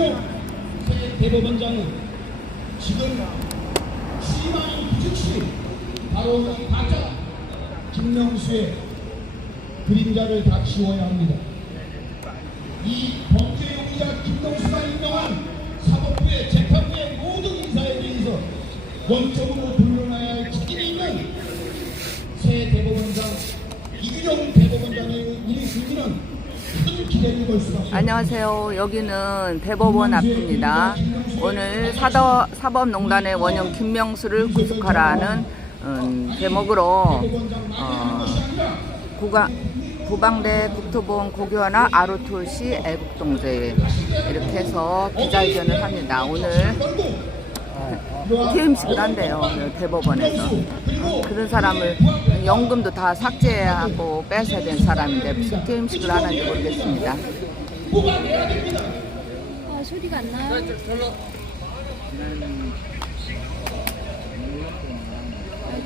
이기종 새 대법원장은 지금 취임하는 그 즉시 바로 이 가짜 김명수의 그림자를 다 지워야 합니다. 이 범죄 용의자 김명수가 임명한 사법부의 재판부의 모든 인사에 대해서 원점으로 돌려놔야 할 책임이 있는 새 대법원장 이규정 대법원장의 우리 국민은 큰 기대를 걸 수가 없습니다. 안녕하세요. 여기는 대법원 앞입니다. 오늘 사법농단의 원형 김명수를 구속하라는 제목으로 구방대 국토보건 고교하나 아르투시 애국동제 이렇게 해서 기자회견을 합니다. 오늘 퇴임식을 한대요. 대법원에서. 그런 사람을 연금도 다 삭제하고 뺏어야 되는 사람인데 무슨 퇴임식을 하는지 모르겠습니다. 소리가 안 나요?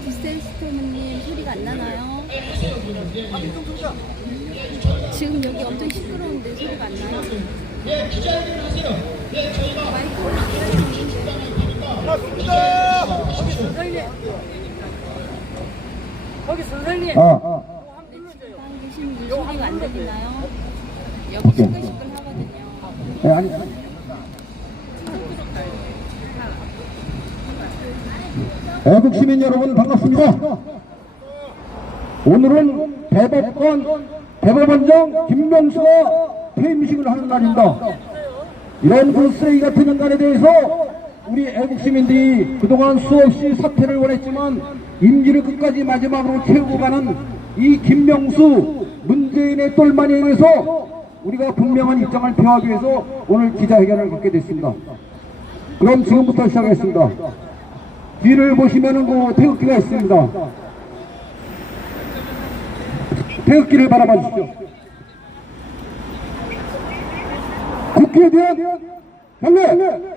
디스테스토님 소리가 안 나나요? 지금 여기 엄청 시끄러운데 소리가 안 나요? 마이크를 거기 선생님. 계신 분 소리가 안 들리나요? 여기 시끌시끌 하거든요. 네, 아니. 애국 시민 여러분 반갑습니다. 오늘은 대법원장 김명수가 퇴임식을 하는 날입니다. 이런 그 쓰레기 같은 인간에 대해서 우리 애국 시민들이 그동안 수없이 사퇴를 원했지만 임기를 끝까지 마지막으로 채우고 가는 이 김명수 문재인의 똘마니에 대해서 우리가 분명한 입장을 표하기 위해서 오늘 기자회견을 갖게 됐습니다. 그럼 지금부터 시작하겠습니다. 뒤를 보시면은 그 태극기가 있습니다. 태극기를 바라봐 주십시오. 국회에 대한 경례!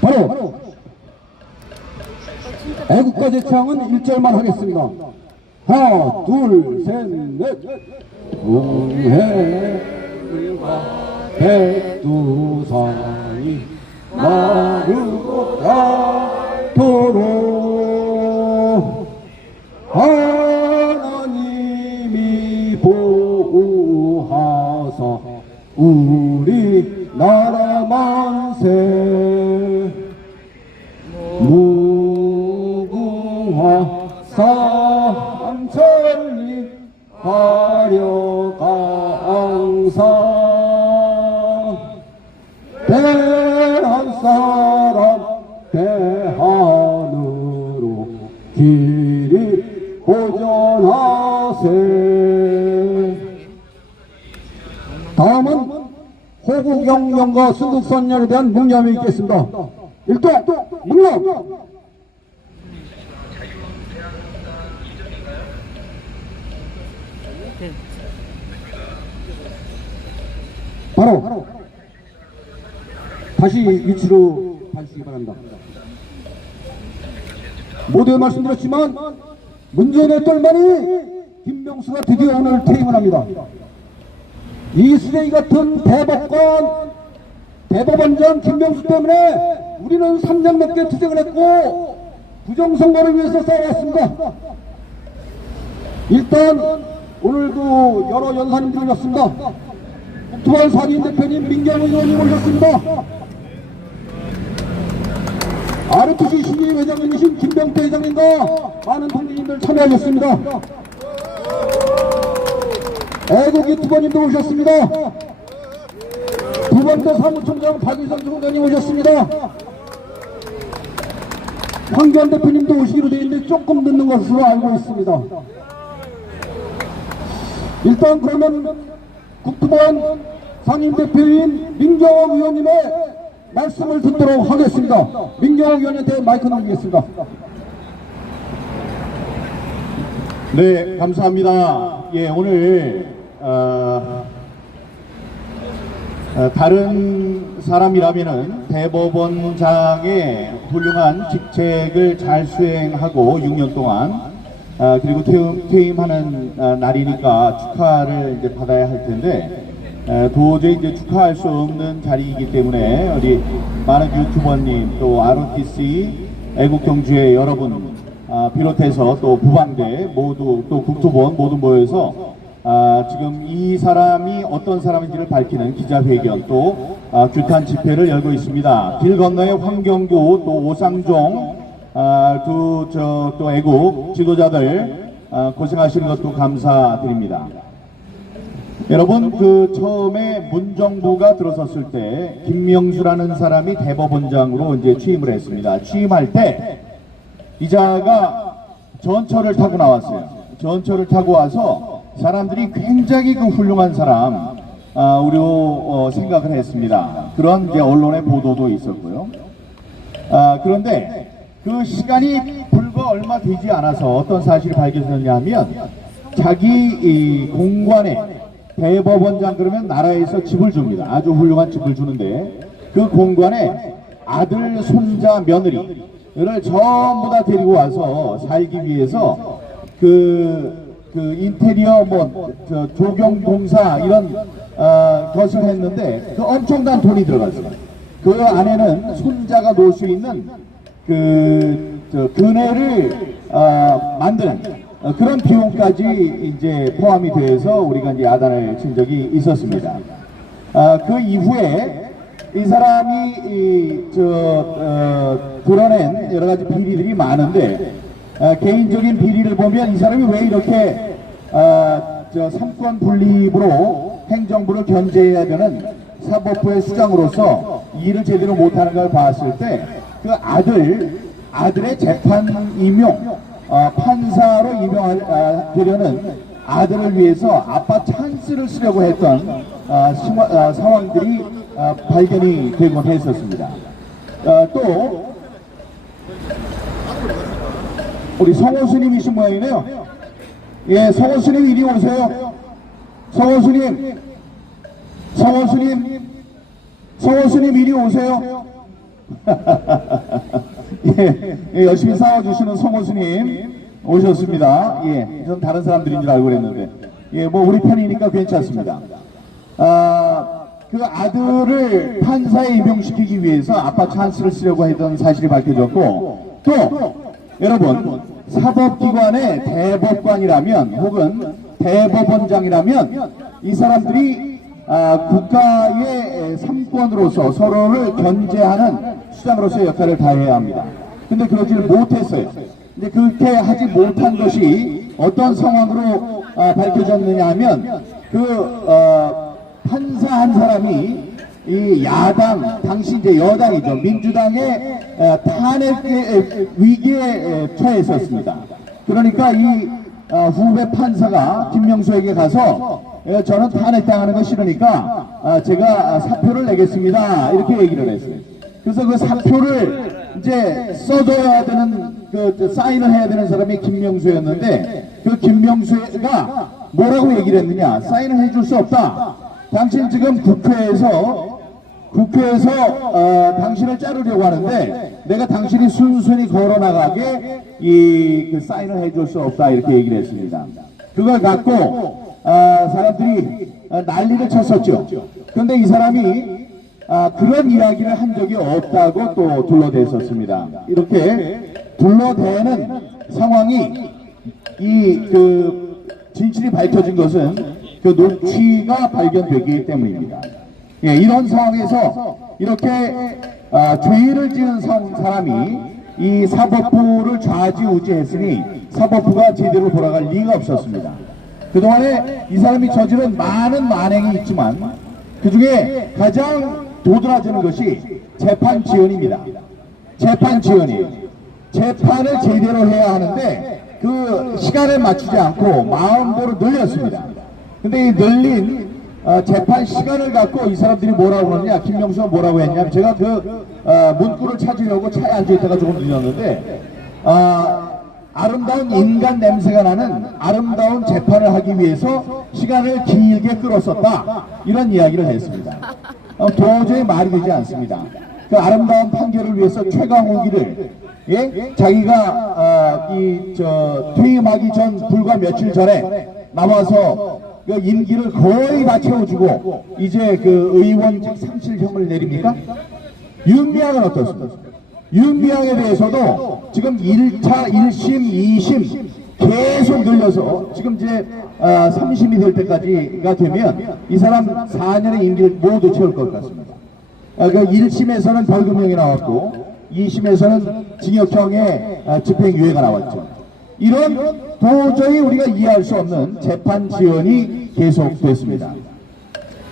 바로 애국가 제창은 1절만 하겠습니다. 하나, 둘, 셋, 넷. 동해물과 백두산이 마르고 닳도록 하나님이 보호하사 우리 나라 만세. 무궁화 삼천리 화려강산 대한 사람 대한으로 길이 보전하세. 다음은 호국영령과 순국선열에 대한 묵념이 있겠습니다. 일단 묵념. 바로 다시 위치로 봐주시기 바랍니다. 모두에 말씀드렸지만 문재인의 똘마니 김명수가 드디어 오늘 퇴임을 합니다. 이 쓰레기 같은 대법원장 김명수 때문에 우리는 3년 넘게 투쟁을 했고 부정선거를 위해서 싸워왔습니다. 일단 오늘도 여러 연사님들이 오셨습니다. 국토관 상임 대표님 민경 의원님 오셨습니다. 아르투시 신임 회장님이신 김병태 회장님과 많은 동지님들 참여하셨습니다. 애국 유튜버님도 오셨습니다. 두 번째 사무총장 박일선 총장님 오셨습니다. 황교안 대표님도 오시기로 되어 있는데 조금 늦는 것으로 알고 있습니다. 일단 그러면 국토보안 상임대표인 민경욱 의원님의 말씀을 듣도록 하겠습니다. 민경욱 의원님한테 마이크 넘기겠습니다. 네, 감사합니다. 예, 오늘 다른 사람이라면은 대법원장의 훌륭한 직책을 잘 수행하고 6년 동안 그리고 퇴임하는 날이니까 축하를 이제 받아야 할 텐데 도저히 이제 축하할 수 없는 자리이기 때문에 우리 많은 유튜버님 또 ROTC 애국경주의 여러분 비롯해서 또 부방대 모두 또 국토본 모두 모여서 지금 이 사람이 어떤 사람인지를 밝히는 기자회견 또 규탄 집회를 열고 있습니다. 길 건너에 황경규 또 오상종 또 애국 지도자들 고생하시는 것도 감사드립니다. 여러분 처음에 문정부가 들어섰을 때 김명수라는 사람이 대법원장으로 이제 취임을 했습니다. 취임할 때 이자가 전철을 타고 나왔어요. 전철을 타고 와서 사람들이 굉장히 훌륭한 사람 우리로 생각을 했습니다. 그런 이제 언론의 보도도 있었고요. 그런데 그 시간이 불과 얼마 되지 않아서 어떤 사실이 밝혀졌냐 하면 자기 이 공관에 대법원장 그러면 나라에서 집을 줍니다. 아주 훌륭한 집을 주는데 그 공관에 아들, 손자, 며느리를 전부 다 데리고 와서 살기 위해서 그 인테리어 조경공사 이런 것을 했는데 그 엄청난 돈이 들어갔어요. 그 안에는 손자가 놓을 수 있는 그네를 만드는 그런 비용까지 이제 포함이 돼서 우리가 이제 야단을 친 적이 있었습니다. 그 이후에 이 사람이 드러낸 여러 가지 비리들이 많은데 개인적인 비리를 보면 이 사람이 왜 이렇게 삼권 분립으로 행정부를 견제해야 되는 사법부의 수장으로서 일을 제대로 못하는 걸 봤을 때 그 아들의 재판 임용 판사로 임명되려는 아들을 위해서 아빠 찬스를 쓰려고 했던 상황들이 발견이 되곤 했었습니다. 또 우리 성호스님이신 모양이네요. 예, 성호스님 이리 오세요. 성호스님 이리 오세요. 예, 열심히 싸워주시는 성호스님 오셨습니다. 예, 전 다른 사람들인 줄 알고 그랬는데, 예, 뭐 우리 편이니까 괜찮습니다. 그 아들을 판사에 임명시키기 위해서 아빠 찬스를 쓰려고 했던 사실이 밝혀졌고, 또 여러분 사법기관의 대법관이라면 혹은 대법원장이라면 이 사람들이 국가의 삼권으로서 서로를 견제하는 수장으로서의 역할을 다해야 합니다. 근데 그러지를 못했어요. 근데 그렇게 하지 못한 것이 어떤 상황으로 밝혀졌느냐 하면 판사 한 사람이 이 야당, 당시 이제 여당이죠. 민주당의 탄핵 위기에 처했었습니다. 그러니까 이 후배 판사가 김명수에게 가서 저는 탄핵당하는 거 싫으니까 제가 사표를 내겠습니다. 이렇게 얘기를 했어요. 그래서 그 사표를 이제 써줘야 되는 사인을 해야 되는 사람이 김명수였는데 그 김명수가 뭐라고 얘기를 했느냐? 사인을 해줄 수 없다. 당신 지금 국회에서 당신을 자르려고 하는데 내가 당신이 순순히 걸어나가게 그 사인을 해줄 수 없다 이렇게 얘기를 했습니다. 그걸 갖고 사람들이 난리를 쳤었죠. 그런데 이 사람이 그런 이야기를 한 적이 없다고 또 둘러댔었습니다. 이렇게 둘러대는 상황이 진실이 밝혀진 것은 그 녹취가 발견되기 때문입니다. 예, 이런 상황에서 이렇게 죄를 지은 사람이 이 사법부를 좌지우지했으니 사법부가 제대로 돌아갈 리가 없었습니다. 그동안에 이 사람이 저지른 많은 만행이 있지만 그 중에 가장 도드라지는 것이 재판 지연입니다. 재판 지연이. 재판을 제대로 해야 하는데 그 시간을 맞추지 않고 마음대로 늘렸습니다. 근데 이 늘린 재판 시간을 갖고 이 사람들이 뭐라고 하느냐, 김명수가 뭐라고 했냐, 제가 문구를 찾으려고 차에 앉아있다가 조금 늦었는데 아름다운 인간 냄새가 나는 아름다운 재판을 하기 위해서 시간을 길게 끌었었다 이런 이야기를 했습니다. 도저히 말이 되지 않습니다. 그 아름다운 판결을 위해서 최강욱이를 예? 자기가 퇴임하기 전 불과 며칠 전에 나와서 그 임기를 거의 다 채워주고 이제 그 의원직 상실형을 내립니까? 윤미향은 어떻습니까? 윤미향에 대해서도 지금 1차, 1심, 2심 계속 늘려서 지금 이제 3심이 될 때까지가 되면 이 사람 4년의 임기를 모두 채울 것 같습니다. 그 1심에서는 벌금형이 나왔고 2심에서는 징역형의 집행유예가 나왔죠. 이런 도저히 우리가 이해할 수 없는 재판 지연이 계속됐습니다.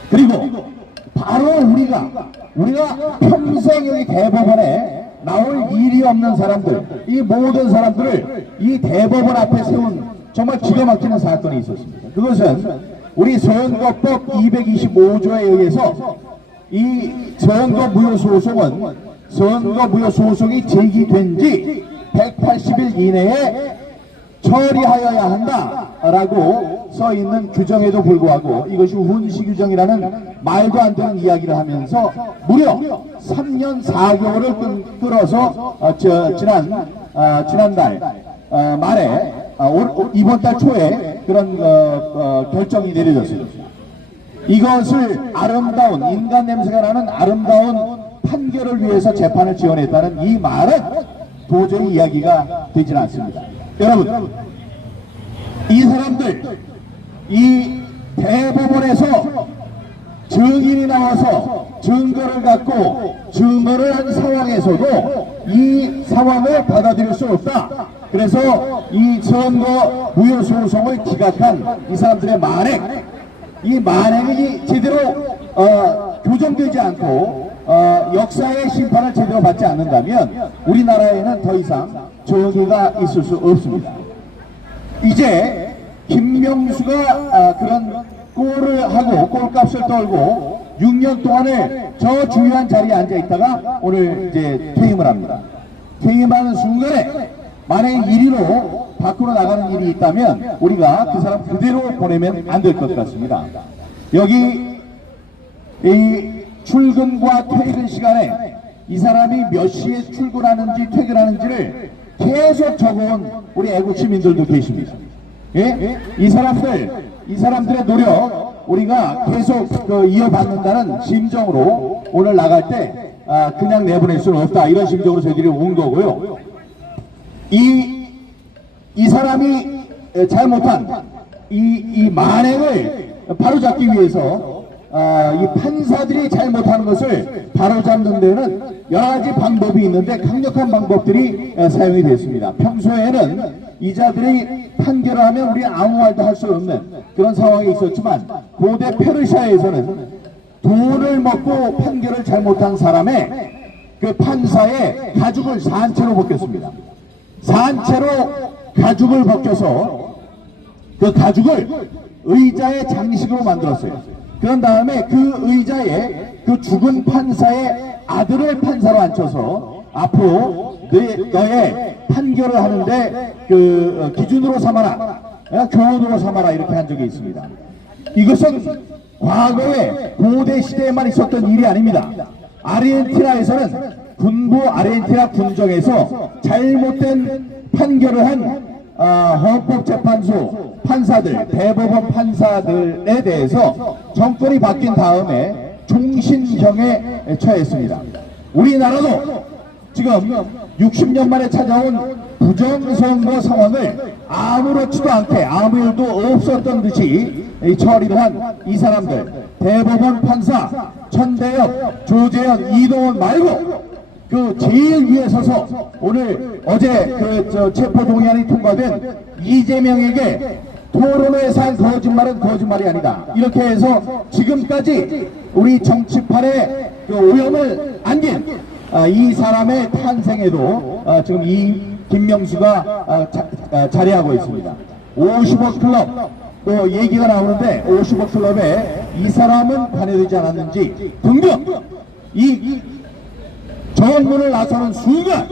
그리고 바로 우리가 평생 여기 대법원에 나올 일이 없는 사람들, 이 모든 사람들을 이 대법원 앞에 세운 정말 기가 막히는 사건이 있었습니다. 그것은 우리 선거법 225조에 의해서 이 선거 무효 소송이 제기된 지 180일 이내에 처리하여야 한다라고 써있는 규정에도 불구하고 이것이 훈시 규정이라는 말도 안 되는 이야기를 하면서 무려 3년 4개월을 끌어서 지난달 말에 이번 달 초에 그런 결정이 내려졌습니다. 이것을 아름다운 인간 냄새가 나는 아름다운 판결을 위해서 재판을 지원했다는 이 말은 도저히 이야기가 되질 않습니다. 여러분, 이 사람들 이 대법원에서 증인이 나와서 증거를 갖고 증언을 한 상황에서도 이 상황을 받아들일 수 없다. 그래서 이 선거 무효 소송을 기각한 이 사람들의 만행, 이 만행이 제대로 교정되지 않고 역사의 심판을 제대로 받지 않는다면 우리나라에는 더 이상 정의가 있을 수 없습니다. 이제 김명수가 그런 꼴을 하고 꼴값을 떨고 6년 동안을 저 중요한 자리에 앉아 있다가 오늘 이제 퇴임을 합니다. 퇴임하는 순간에 만약에 1위로 밖으로 나가는 일이 있다면 우리가 그 사람 그대로 보내면 안 될 것 같습니다. 여기 이 출근과 퇴근 시간에 이 사람이 몇 시에 출근하는지 퇴근하는지를 계속 적어온 우리 애국 시민들도 계십니다. 예? 이 사람들의 노력 우리가 계속 이어받는다는 심정으로 오늘 나갈 때 그냥 내보낼 수는 없다, 이런 심정으로 저희들이 온 거고요. 이 사람이 잘못한 이 만행을 바로잡기 위해서 이 판사들이 잘못하는 것을 바로잡는 데는 여러 가지 방법이 있는데 강력한 방법들이 사용이 됐습니다. 평소에는 이자들이 판결을 하면 우리 아무 말도 할 수 없는 그런 상황이 있었지만 고대 페르시아에서는 돈을 먹고 판결을 잘못한 사람의 그 판사의 가죽을 산채로 벗겼습니다. 산채로 가죽을 벗겨서 그 가죽을 의자의 장식으로 만들었어요. 그런 다음에 그 의자에 그 죽은 판사의 아들을 판사로 앉혀서 앞으로 너의 판결을 하는데 그 기준으로 삼아라, 교훈으로 삼아라, 이렇게 한 적이 있습니다. 이것은 과거에 고대 시대에만 있었던 일이 아닙니다. 아르헨티나에서는 군부 아르헨티나 군정에서 잘못된 판결을 한 헌법재판소 판사들, 대법원 판사들에 대해서 정권이 바뀐 다음에 종신형에 처했습니다. 우리나라도 지금 60년 만에 찾아온 부정선거 상황을 아무렇지도 않게 아무 일도 없었던 듯이 처리를 한 이 사람들, 대법원 판사 천대엽, 조재현, 이동원 말고 그 제일 위에 서서 오늘 어제 그 체포동의안이 통과된 이재명에게 토론회에서 한 거짓말은 거짓말이 아니다, 이렇게 해서 지금까지 우리 정치판에 그 오염을 안긴 이 사람의 탄생에도 지금 이 김명수가 자리하고 있습니다. 50억 클럽 또 얘기가 나오는데 50억 클럽에 이 사람은 관여되지 않았는지 등등 이 정문을 나서는 순간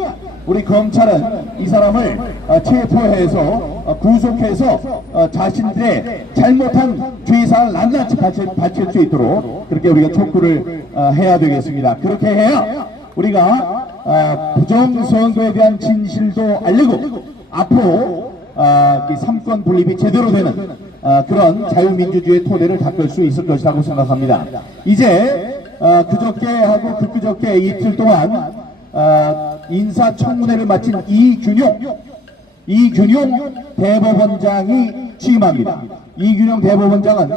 우리 검찰은 이 사람을 체포해서 구속해서 자신들의 잘못한 죄사를 낱낱이 밝힐 수 있도록 그렇게 우리가 촉구를 해야 되겠습니다. 그렇게 해야 우리가 부정선거에 대한 진실도 알리고 앞으로 이 삼권 분립이 제대로 되는 그런 자유민주주의의 토대를 닦을 수 있을 것이라고 생각합니다. 이제 그저께하고 그저께 이틀 동안 인사청문회를 마친 이균용 대법원장이 취임합니다. 이균용 대법원장은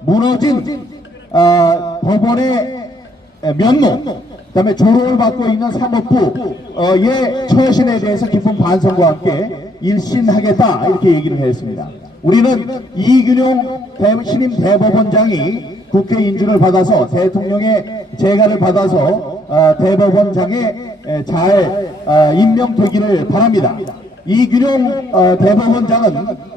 무너진 법원의 면모, 그다음에 조롱을 받고 있는 사법부의 처신에 대해서 깊은 반성과 함께 일신하겠다 이렇게 얘기를 했습니다. 우리는 이균용 신임 대법원장이 국회 인준을 받아서 대통령의 재가를 받아서 대법원장에 잘 임명되기를 바랍니다. 이균용 대법원장은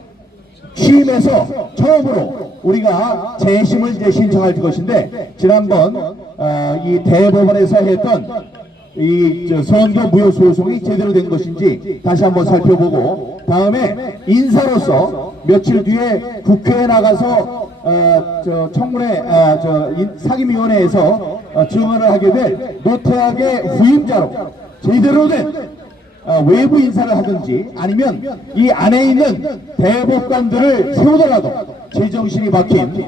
취임해서 처음으로 우리가 재심을 이제 신청할 것인데, 지난번 이 대법원에서 했던 이 선거 무효 소송이 제대로 된 것인지 다시 한번 살펴보고, 다음에 인사로서 며칠 뒤에 국회에 나가서 청문회 상임위원회에서 증언을 하게 될 노태악의 후임자로 제대로 된 외부 인사를 하든지, 아니면 이 안에 있는 대법관들을 세우더라도 제정신이 박힌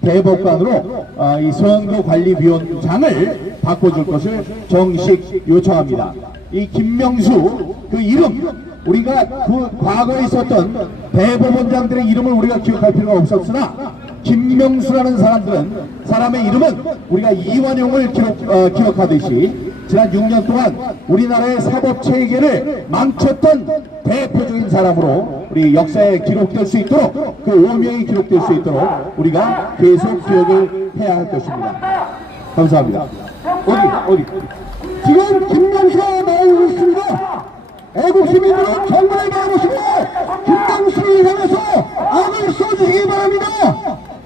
대법관으로 이 선거관리위원장을 바꿔줄 것을 정식 요청합니다. 이 김명수 그 이름, 우리가 그 과거에 있었던 대법원장들의 이름을 우리가 기억할 필요가 없었으나, 김명수라는 사람의 이름은 우리가 이완용을 기억하듯이 지난 6년 동안 우리나라의 사법체계를 망쳤던 대표적인 사람으로 우리 역사에 기록될 수 있도록, 그 오명이 기록될 수 있도록 우리가 계속 기억을 해야 할 것입니다. 감사합니다. 어디? 지금 김명수가 나오고 있습니다. 애국시민들은 정말 많으시고 김명수를 향해서 악을 써주시기 바랍니다.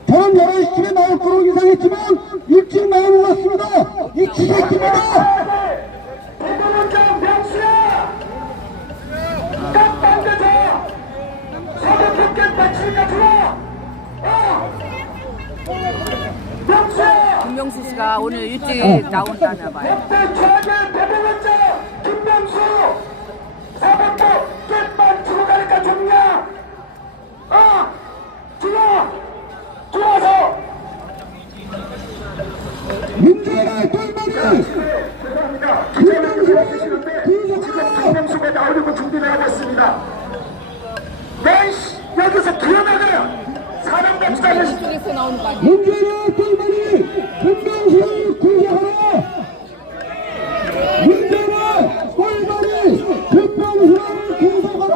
저는 11시쯤에 나올 거로 예상했지만 일찍 나오는 것 같습니다. 이 기색입니다. 대법원장 명수야! 깜빡여져! 사법국회 박수가 들어! 명수야! 김명수 씨가 오늘 일찍 나온다나 봐요. 역대 최악의 대법원장 김명수! 사법부 꽤 치고 가니까 좋냐? 좋아서! 민주화의 똘마리 김명수가 나오려고 준비를 하고 있습니다. 여기서 기어나가요! 사람 갑시다! 이쪽에서 나오는 거 아니야? 민주화의 똘마리 김명수를 구속하라. 민주화의 똘마리 김명수를 구속하라.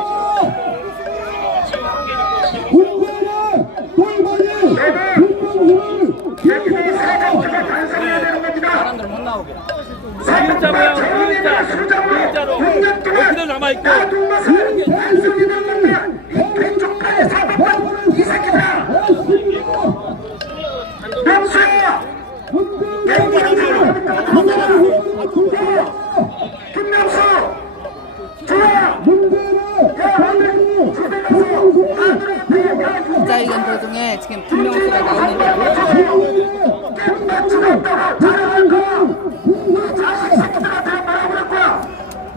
민주화의 똘마리 김명수를 대표의 사각지가 단성해야 되는 겁니다. 사람들 못 나오게. 사각지가 정원이나 수장으로 6년 동안 나동마사 단성이 되는 겁니다. 이 왼쪽까지 사각과 이 새끼들아! 명수야! 김명수! 좋아! 기자회견 도중에 지금 김명수가 나오는 거고요.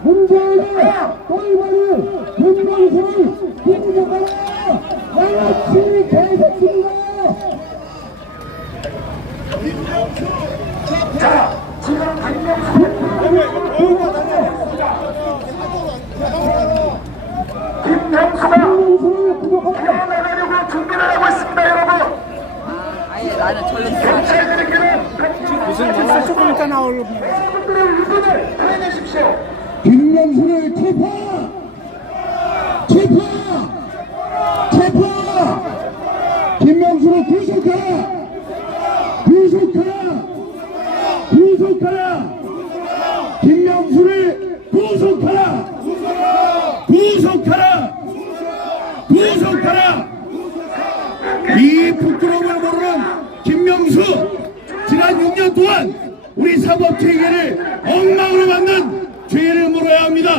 문재인의 똘마리 김명수를 구속하라. 양아치 개새끼들아. 자, 지금 김명수가 뛰어나가려고 준비를 하고 있습니다, 여러분. 아예 나는 절로 들어가. 경찰들에게는 무슨 조금 있다 나올 여러분들의 의견을 표현해주십시오. 김명수를 체포! 김명수를 구속하라! 김명수를 구속하라! 이 부끄러움을 모르는 김명수, 지난 6년 동안 우리 사법체계를 엉망으로 만든 죄를 물어야 합니다.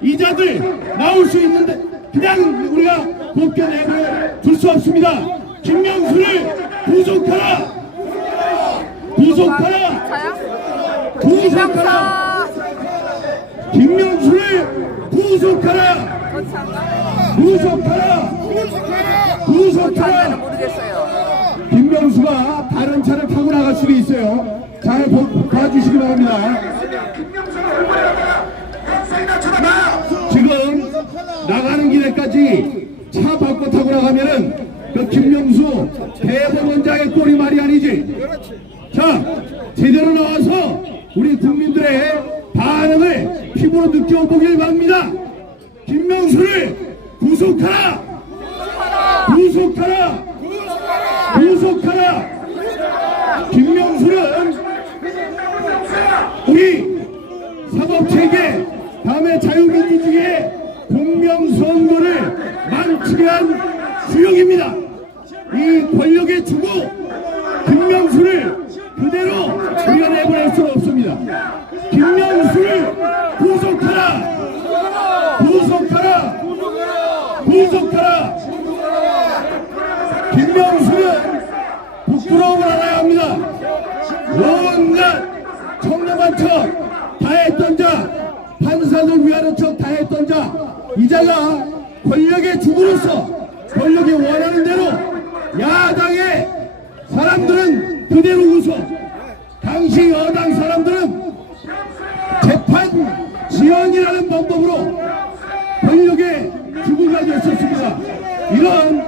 이 자들 나올 수 있는데 그냥 우리가 곱게 내버려 둘 수 없습니다. 김명수를 구속하라! 김명수! 김명수를 구속하라! 구속하라! 구속하라! 모르겠어요. 김명수가 다른 차를 타고 나갈 수도 있어요. 잘 봐주시기 바랍니다. 지금 나가는 길에까지 차 바꿔 타고 나가면은 그 김명수 대법원장의 꼴이 말이 아니지. 자, 제대로 나와서 우리 국민들의 반응을 피부로 느껴보길 바랍니다. 김명수를 구속하라! 구속하라! 구속하라! 김명수는 우리 사법체계 다음에 자유민주주의의 공명선거를 망치게 한 주역입니다. 이 권력의 주고 김명수를 그대로 우리가 내보낼 수는 없습니다. 김명수를 구속하라! 구속하라! 구속하라! 김명수는 부끄러움을 알아야 합니다. 온갖 청렴한 척 다 했던 자, 판사들 위하는 척 다 했던 자, 이자가 권력의 주부로서 권력이 원하는 대로 야당의 사람들은 그대로 웃어, 당시 여당 사람들은 재판 지연이라는 방법으로 권력의 주부가 됐었습니다. 이런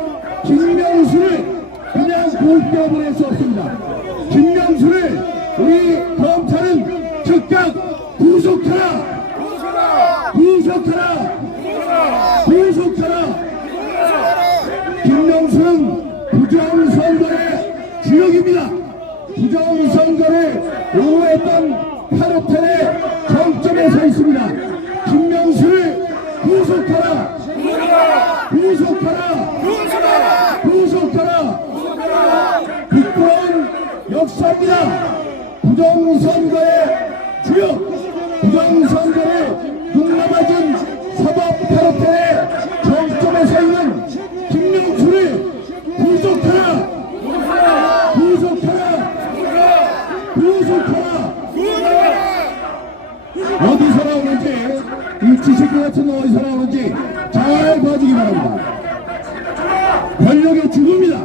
김명수를 그냥 고대보낼 수 없습니다. 김명수를 우리 검찰은 즉각 구속하라! 구속하라! 구속하라! 김명수는 부정선거의 주역입니다. 부정선거를 옹호했던 카르텔의 정점에 서 있습니다. 김명수를 구속하라! 구속하라! 구속하라! 부끄러운 역사입니다. 부정선거의 주역, 부정선거를 눈감아준 사법 카르텔의 정점에 서 있는 김명수를 구속하라! 구속하라! 구속하라! 어디서 나오는지, 이 지식구 같은 건 어디서 나오는지 잘 봐주기 바랍니다. 권력의 죽음이다.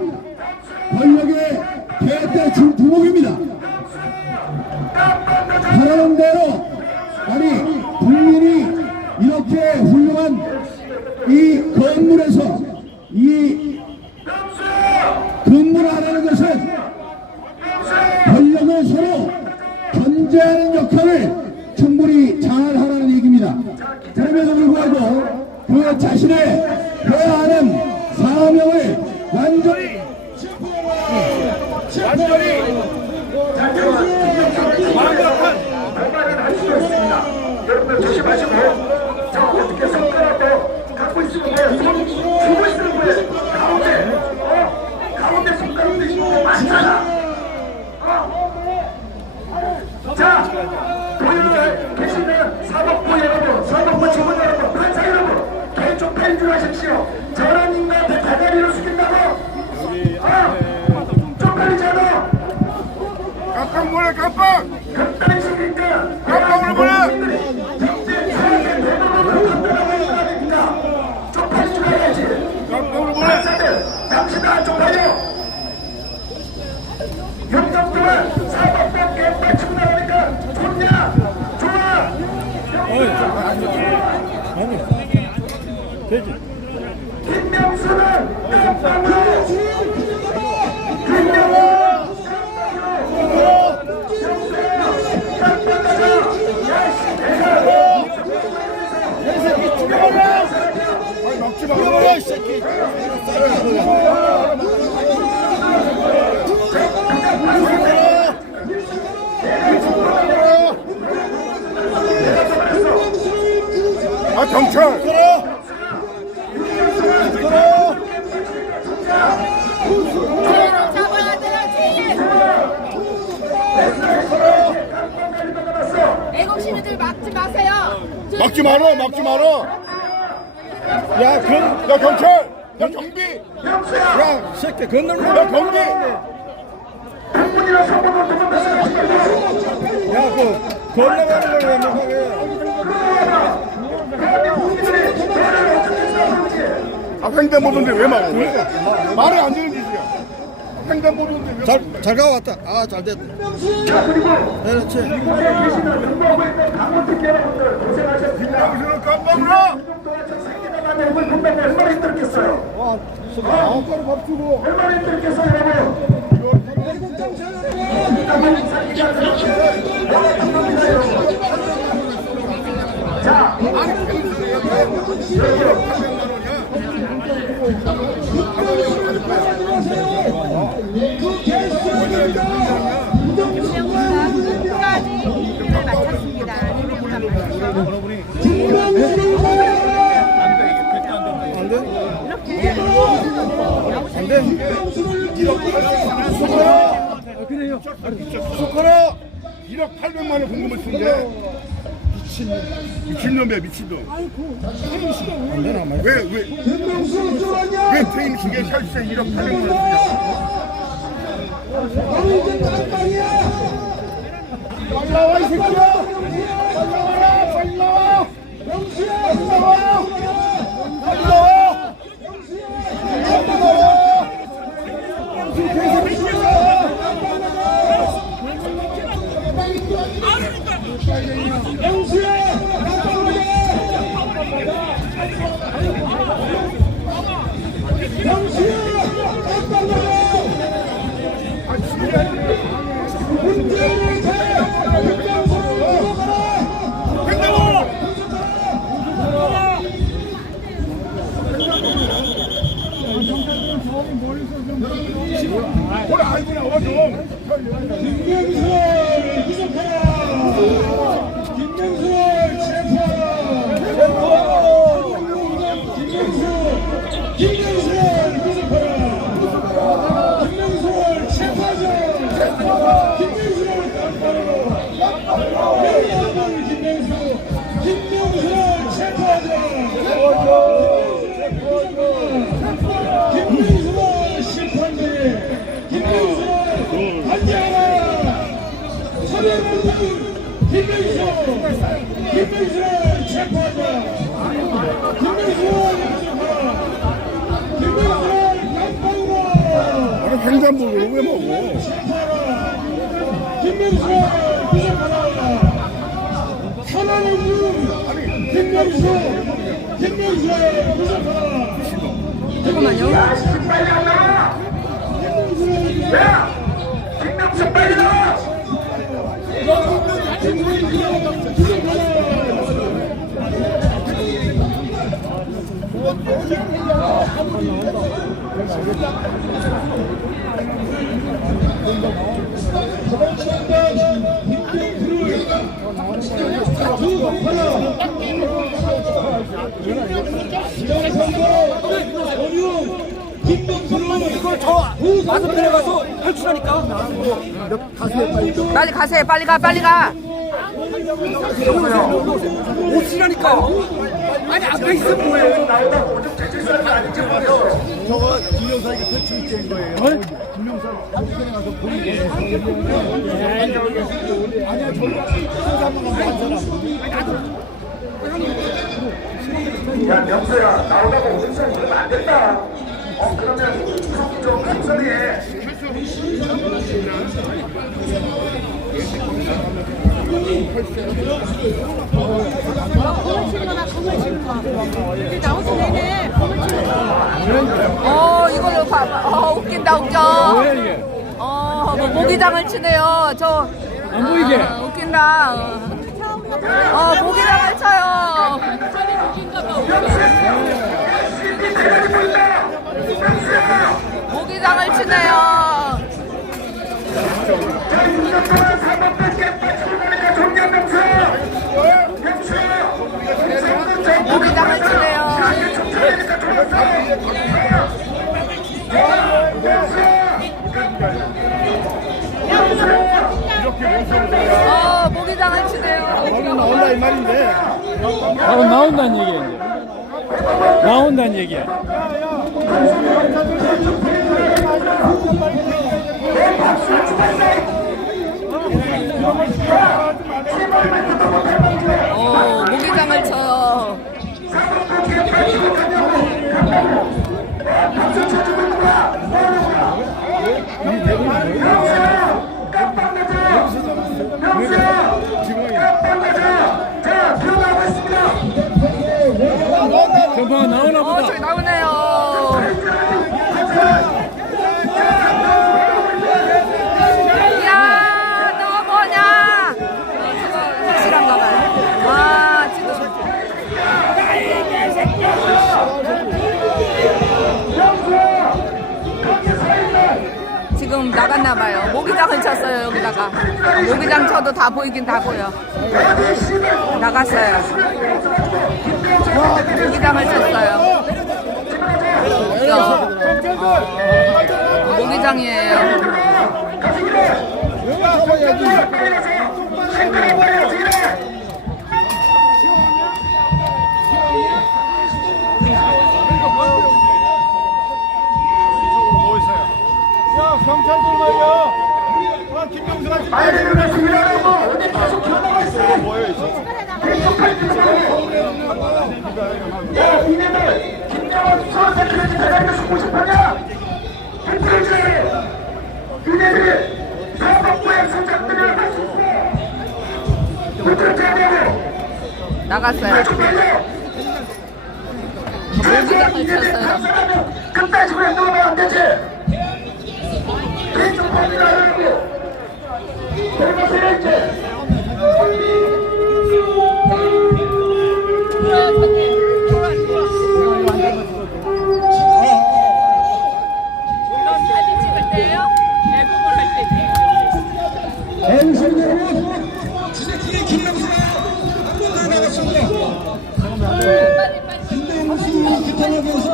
권력의 개떼 두목입니다. 하라는 대로, 아니 국민이 이렇게 훌륭한 이 건물에서 이 근무를 하라는 것은 권력을 서로 견제하는 역할을 충분히 잘 하라는 얘기입니다. 그럼에도 불구하고 그 자신의 해야 하는 사명을 완전히 완벽한 말을 할 수가 있습니다. 여러분들 조심하시고, 자, 어떻게 손가락도 갖고 있으면 뭐예요? 손 주고 있으면 뭐예요? 가운데 손가락도 있고 많잖아. 자, 도의원에 계시는 사법부 여러분, 사법부 직원 여러분, 판사 여러분, 개쪽 펜주하십시오. 저런 인간한테 다다리를 숙인다고? 쪽팔리잖아. 깜빡 뭐래 깜빡 깜빡이시니까 깜빡을 뭐래 쪽팔리 줄 알아야지. 깜빡을 뭐래 판사들 당신 다 쪽팔려. 6년 동안 사법부 개빡치고 나오니까 좋냐? 좋아. 김명수는 깜빡으로 김명수 먹지 마, 이 새끼. 아, 경찰. 잡아야 돼요, 제일. 애국 시민들 막지 마세요. 막지 마라, 막지 마라. 야, 경찰. 야, 경비. 야, 새끼, 건너면. 야, 경비. 야, 건너가는 걸 왜 못하게. 아, 횡단보도인데 왜 막어? 왜? 말을 안 되는 짓이야. 횡단보도인데 왜 막어? 잘 가왔다. 아, 잘 됐다. 자, 그리고 그렇지. 이곳에 계시는 근무하고 있는 강원특 여러분들 고생하셨습니다. 당신은 깜빡이라! 여러분 본다고 얼마나 힘들었겠어요? 아까로 밥 주고. 얼마나 힘들었겠어요, 여러분? 자, 일을 마쳤습니다. 소카라 1억 800만 원 공금을 쓴대. 미친놈이야, 미친놈. 왜 퇴임식에 혈세 1억 800만 원 쓰냐? 빨리 나와, 이 새끼야! 빨리 나와라! 빨리 나와! 빨리 나와! 빨리 나와! 빨리 나와! 뭘 알고 나와 좀. 아니 횡단보도를 왜 먹어? 잠깐만요. 야, 빨리 안 나와! 야! 김명수 빨리 나와! 이걸 저 맞은편에 가서 탈출하니까. 빨리 가세요. 빨리 가. 빨리 가. 못 치라니까. 아니 앞에 있으면 뭐해? 나오다가 오죽 제질 사람이 아닌지 모르겠어. 저거 김영사에게 퇴출된 거예요. 김영사 한국에 가서 본인 아니야 저희가 한사람 한 사람. 야, 명수야, 나오다가 오줌 싸면 그러면 안 된다. 그러면 좀 감사해. 이걸로 봐봐. 웃긴다, 웃겨. 뭐 모기장을 치네요. 저. 안 보이게. 웃긴다. 모기장을 쳐요. 모기장을 치네요. 자, 6년 동안 사법밖에 빠지고 나니까 존재 명수! 명수! 모기장을 치네요. 이렇게 쫓아내니까 좋았어! 모기장을 치네요. 나온다 이 말인데. 바로 나온다는 얘기야. 나온다는 얘기야. 모기장을 쳐요. 지금 나갔나 봐요. 모기장을 쳤어요 여기다가. 모기장 쳐도 다 보이긴 다 보여. 나갔어요. 모기장을 쳤어요. 모기장이에요. 경찰들 말이야. 김명수가 지금 아니 그러면 지나가고 어디 계속 변화가 있어. 야 니네들 김명수 수사센터에서 대가리를 숨고 싶었냐? 힘들지. 니네들이 사법부의 수장들을 할 수 있어. 힘들지 않냐고. 나갔어요. 좀 내려. 모기장을 쳤어요. 그딴 식으로 행동하면 안 되지. 개인적 범위를 하려고. 잘못해야 이제. 사진 찍을 때요? 애국을 할 때. MC 여러분, 지새끼리 김명수가 한번 더 나갔습니다. 김명수 기탄하면서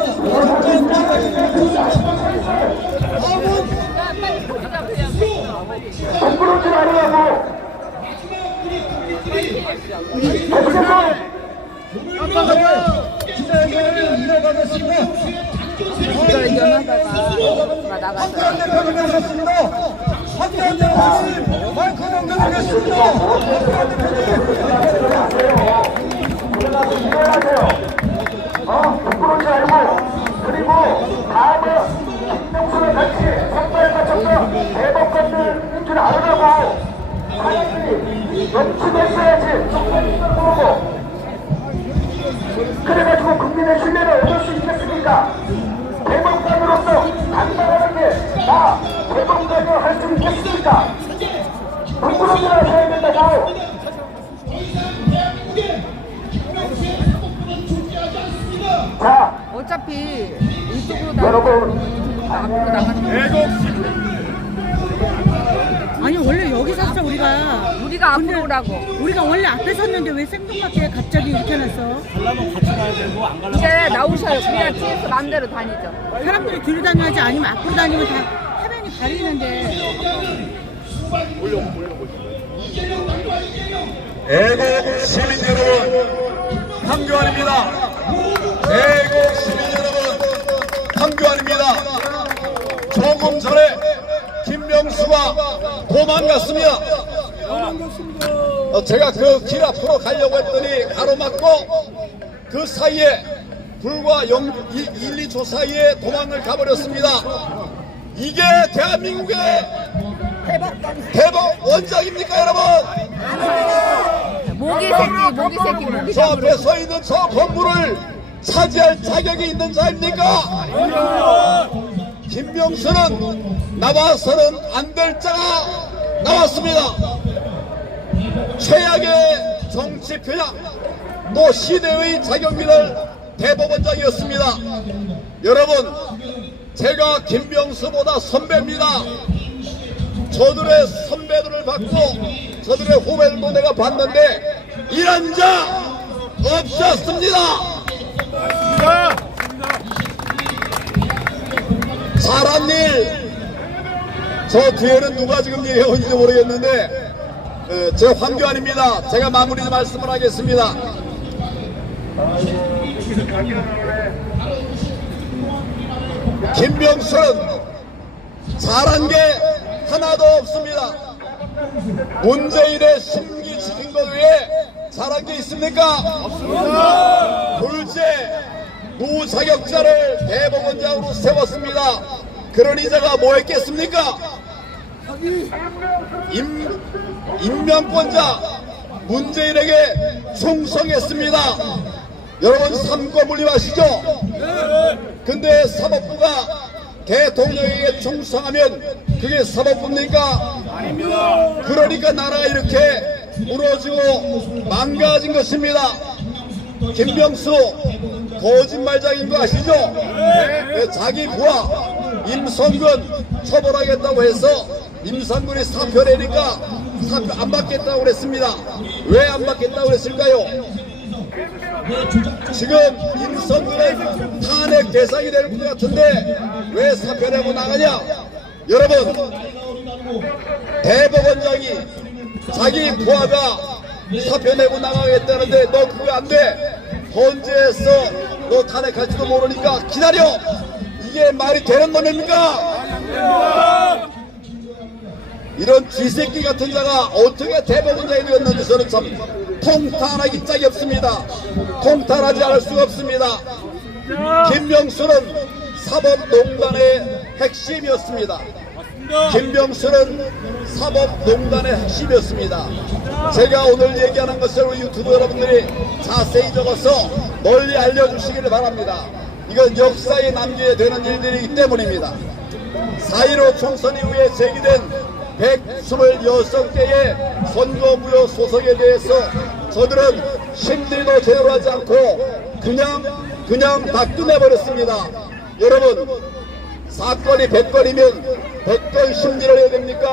부끄럽지 말라고. 기자회견을 이어가겠습니다. 이걸 연하다가 나갔어요. 대표님 나섰습니다. 한대한 대표님 마이크 넘겨드리겠습니다. 부끄러지 말고. 그리고 다음에 김명수를 같이 선발에 맞춰서 대법관들 줄 알으라고. 사람들이 연습했어야지. 똑바로 모르고. 그래가지고 국민의 신뢰를 얻을 수 있겠습니까? 대법관으로서 당당하게 나 대법관을 할 수 있겠습니까? 부끄러지 마셔야 된다고. 자, 어차피 이쪽으로 여러분. 앞으로 나가는 아니 원래 여기 섰어 우리가 앞으로 오라고. 우리가 원래 앞에 섰는데 왜 생뚱맞게 갑자기 이렇게 해놨어? 이제 나오셔요. 그냥 뒤에서 마음대로 다니죠. 사람들이 뒤로 다녀야지 아니면 앞으로 다니면 다 화면이 가리는데. 애국 시민 여러분, 황교안입니다. 애국 시민 여러분, 황교안입니다. 조금 전에 김명수가 도망갔습니다. 제가 그 길 앞으로 가려고 했더니 가로막고 그 사이에 불과 1, 2초 사이에 도망을 가버렸습니다. 이게 대한민국의 대법 원장입니까 여러분? 모기 새끼. 저 앞에 서 있는 저 건물을 차지할 자격이 있는 자입니까? 김명수는 나와서는 안 될 자가 나왔습니다. 최악의 정치 편향, 또 시대의 자격민을 대법원장이었습니다. 여러분, 제가 김명수보다 선배입니다. 저들의 선배들을 받고 저들의 후배들도 내가 봤는데 이런 자 없었습니다. 잘한 일, 저 뒤에는 누가 지금 얘기하는지 모르겠는데 제 황교안입니다. 제가 마무리 말씀을 하겠습니다. 김명수는 잘한 게 하나도 없습니다. 문재인의 심기 지킨 것 외에 잘한 게 있습니까? 없습니다. 둘째, 무자격자를 대법원장으로 세웠습니다. 그러니 제가 뭐 했겠습니까? 임명권자 문재인에게 충성했습니다. 여러분 삼권 물림하시죠? 근데 사법부가 대통령에게 충성하면 그게 사법부입니까? 아닙니다. 그러니까 나라가 이렇게 무너지고 망가진 것입니다. 김명수 거짓말장인 거 아시죠? 자기 부하 임성근 처벌하겠다고 해서 임성근이 사표 내니까 사표 안 받겠다고 그랬습니다. 왜 안 받겠다고 그랬을까요? 지금 임성근은 탄핵 대상이 될 것 같은데 왜 사표 내고 나가냐? 여러분, 대법원장이 자기 부하가 사표 내고 나가겠다는데 너 그거 안 돼. 헌재에서 너 탄핵할지도 모르니까 기다려. 이게 말이 되는 놈입니까? 이런 쥐새끼 같은 자가 어떻게 대법원장이 되었는지 저는 참 통탄하기 짝이 없습니다. 통탄하지 않을 수가 없습니다. 김명수는 사법농단의 핵심이었습니다. 김명수는 사법농단의 핵심이었습니다. 제가 오늘 얘기하는 것을 우리 유튜브 여러분들이 자세히 적어서 널리 알려주시기를 바랍니다. 이건 역사에 남겨야 되는 일들이기 때문입니다. 4.15 총선 이후에 제기된 126개의 선거무효 소송에 대해서 저들은 심리도 제대로 하지 않고 그냥 다 끝내버렸습니다. 여러분, 사건이 100건이면 100건 심리를 해야 됩니까?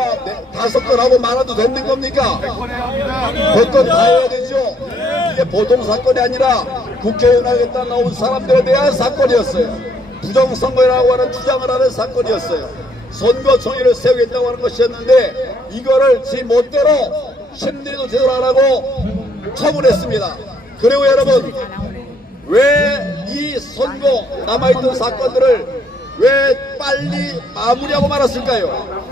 5건 하고 말아도 되는 겁니까? 100건 다 해야 되죠. 이게 보통 사건이 아니라 국회의원하겠다 나온 사람들에 대한 사건이었어요. 부정선거라고 하는 주장을 하는 사건이었어요. 선거 정의를 세우겠다고 하는 것이었는데 이거를 지 멋대로 심리도 제대로 안 하고 처분했습니다. 그리고 여러분, 왜 이 선거 남아있던 사건들을 왜 빨리 마무리하고 말았을까요?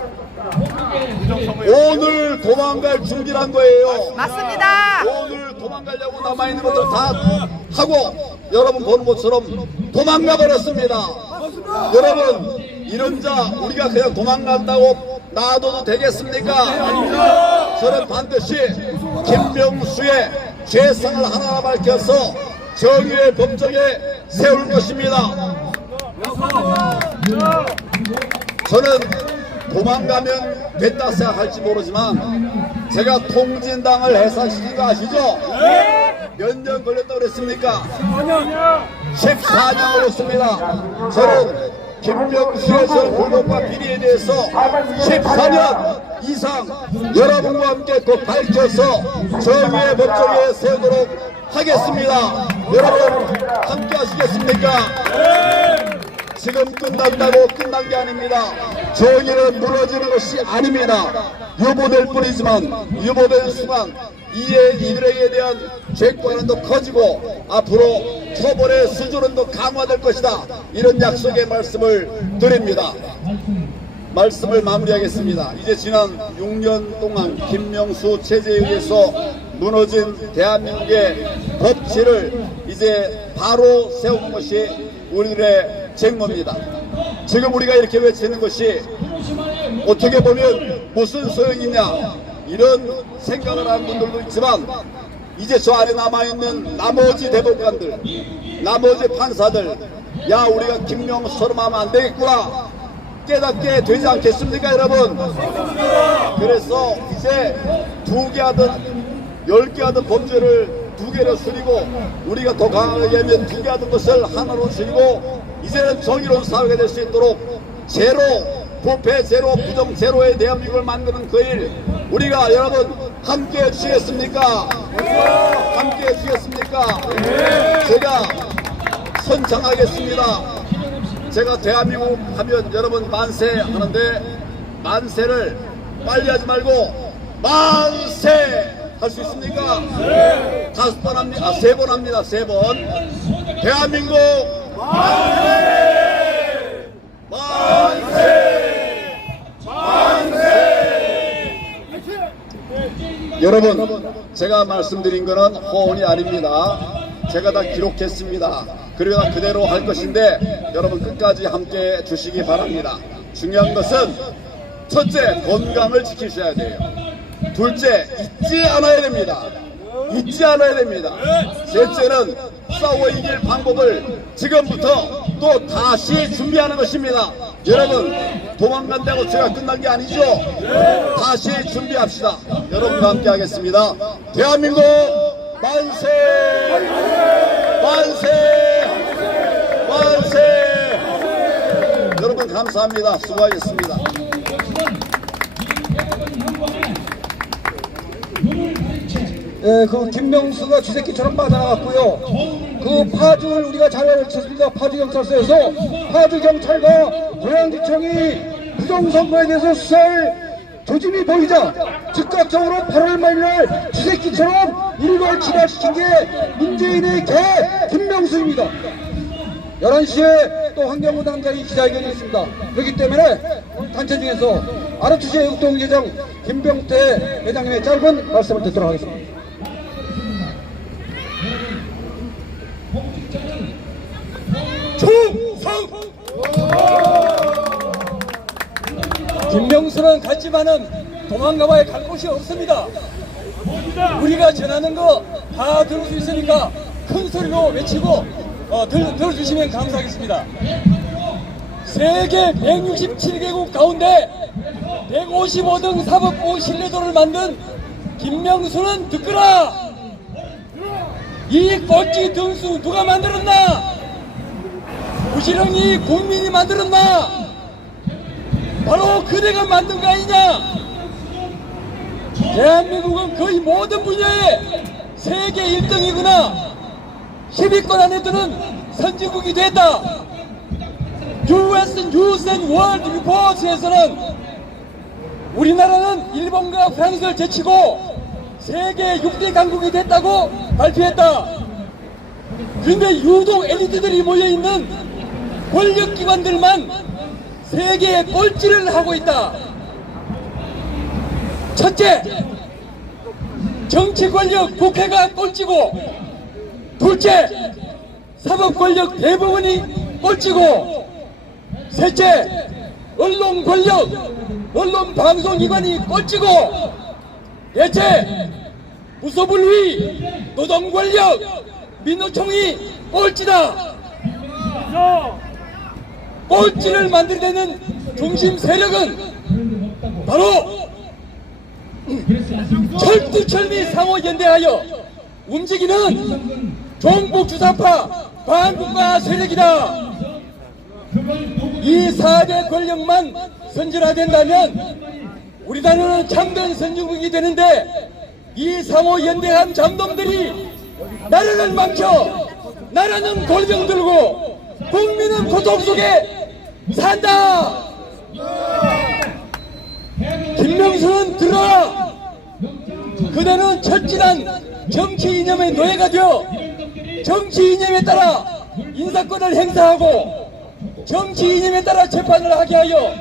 오늘 도망갈 준비를 한 거예요. 맞습니다. 오늘 도망가려고 남아있는 것들 다 하고 여러분 보는 것처럼 도망가 버렸습니다. 여러분, 이런 자 우리가 그냥 도망간다고 놔둬도 되겠습니까? 저는 반드시 김명수의 죄상을 하나하나 밝혀서 정의의 법정에 세울 것입니다. 저는 도망가면 됐다 생각할지 모르지만 제가 통진당을 해산시킨 거 아시죠? 몇 년 걸렸다고 그랬습니까? 14년 걸렸습니다. 저는 김명수의 불법과 비리에 대해서 14년 이상 여러분과 함께 꼭 밝혀서 정의의 법정에 세우도록 하겠습니다. 여러분 함께 하시겠습니까? 지금 끝난다고 끝난 게 아닙니다. 정의는 무너지는 것이 아닙니다. 유보될 뿐이지만 유보된 순간 이들에게 대한 죄과는 더 커지고 앞으로 처벌의 수준은 더 강화될 것이다. 이런 약속의 말씀을 드립니다. 말씀을 마무리하겠습니다. 이제 지난 6년 동안 김명수 체제에 의해서 무너진 대한민국의 법치를 이제 바로 세운 것이 우리들의 책무입니다. 지금 우리가 이렇게 외치는 것이 어떻게 보면 무슨 소용이냐 이런 생각을 하는 분들도 있지만 이제 저 안에 남아있는 나머지 대법관들, 나머지 판사들, 야 우리가 김명수처럼 하면 안 되겠구나 깨닫게 되지 않겠습니까 여러분? 그래서 이제 2개 하든 10개 하든 범죄를 2개로 줄이고 우리가 더 강하게 하면 2개 하던 것을 하나로 줄이고 이제는 정의로운 사회가 될 수 있도록 제로, 부패 제로, 부정 제로의 대한민국을 만드는 그 일 우리가 여러분 함께 해주시겠습니까? 함께 해주시겠습니까? 제가 선창하겠습니다. 제가 대한민국 하면 여러분 만세 하는데 만세를 빨리 하지 말고 만세 할 수 있습니까? 5번 합니다. 3번 합니다. 3번. 대한민국 만세! 만세! 만세! 여러분, 제가 말씀드린 거는 허언이 아닙니다. 제가 다 기록했습니다. 그리고 다 그대로 할 것인데 여러분 끝까지 함께 주시기 바랍니다. 중요한 것은 첫째, 건강을 지키셔야 돼요. 둘째, 잊지 않아야 됩니다. 잊지 않아야 됩니다. 셋째는 싸워 이길 방법을 지금부터 또 다시 준비하는 것입니다. 여러분 도망간다고 제가 끝난 게 아니죠. 다시 준비합시다. 여러분과 함께 하겠습니다. 대한민국 만세! 만세! 만세! 여러분 여러분 감사합니다. 수고하셨습니다. 그 김명수가 쥐새끼처럼 빠져나갔고요. 그 파주를 우리가 잘 알렸습니다. 파주경찰서에서 파주경찰과 고양지청이 부정선거에 대해서 수사할 조짐이 보이자 즉각적으로 8월 말일날 쥐새끼처럼 일괄 기각시킨 게 문재인의 개 김명수입니다. 11시에 또 환경부 당장이 기자회견이 있습니다. 그렇기 때문에 단체 중에서 아르투시의 육동회장 김병태 회장님의 짧은 말씀을 듣도록 하겠습니다. 충성! 김명수는 갔지만은 도망가봐야 갈 곳이 없습니다. 우리가 전하는 거 다 들을 수 있으니까 큰 소리로 외치고 들어주시면 감사하겠습니다. 세계 167개국 가운데 155등 사법부 신뢰도를 만든 김명수는 듣거라! 이 꼴찌 등수 누가 만들었나? 부지런히 국민이 만들었나? 바로 그대가 만든 거 아니냐? 대한민국은 거의 모든 분야에 세계 1등이구나. 10위권 안에 드는 선진국이 됐다. US News and World Report에서는 우리나라는 일본과 프랑스를 제치고 세계 6대 강국이 됐다고 발표했다. 그런데 유독 엘리트들이 모여있는 권력기관들만 세계의 꼴찌를 하고 있다. 첫째, 정치 권력 국회가 꼴찌고, 둘째, 사법 권력 대부분이 꼴찌고, 셋째, 언론 권력, 언론 방송기관이 꼴찌고, 넷째, 무소불위, 노동 권력, 민노총이 꼴찌다. 꼴찌를 만들어내는 중심 세력은 바로 철두철미 상호연대하여 움직이는 종북주사파 반국가 세력이다. 이 4대 권력만 선진화된다면 우리나라는 참된 선진국이 되는데 이 상호연대한 잠놈들이 나라는 망쳐, 나라는 골병 들고 국민은 고통 속에 산다. 김명수는 들어라. 그대는 철진한 정치 이념의 노예가 되어 정치 이념에 따라 인사권을 행사하고 정치 이념에 따라 재판을 하게 하여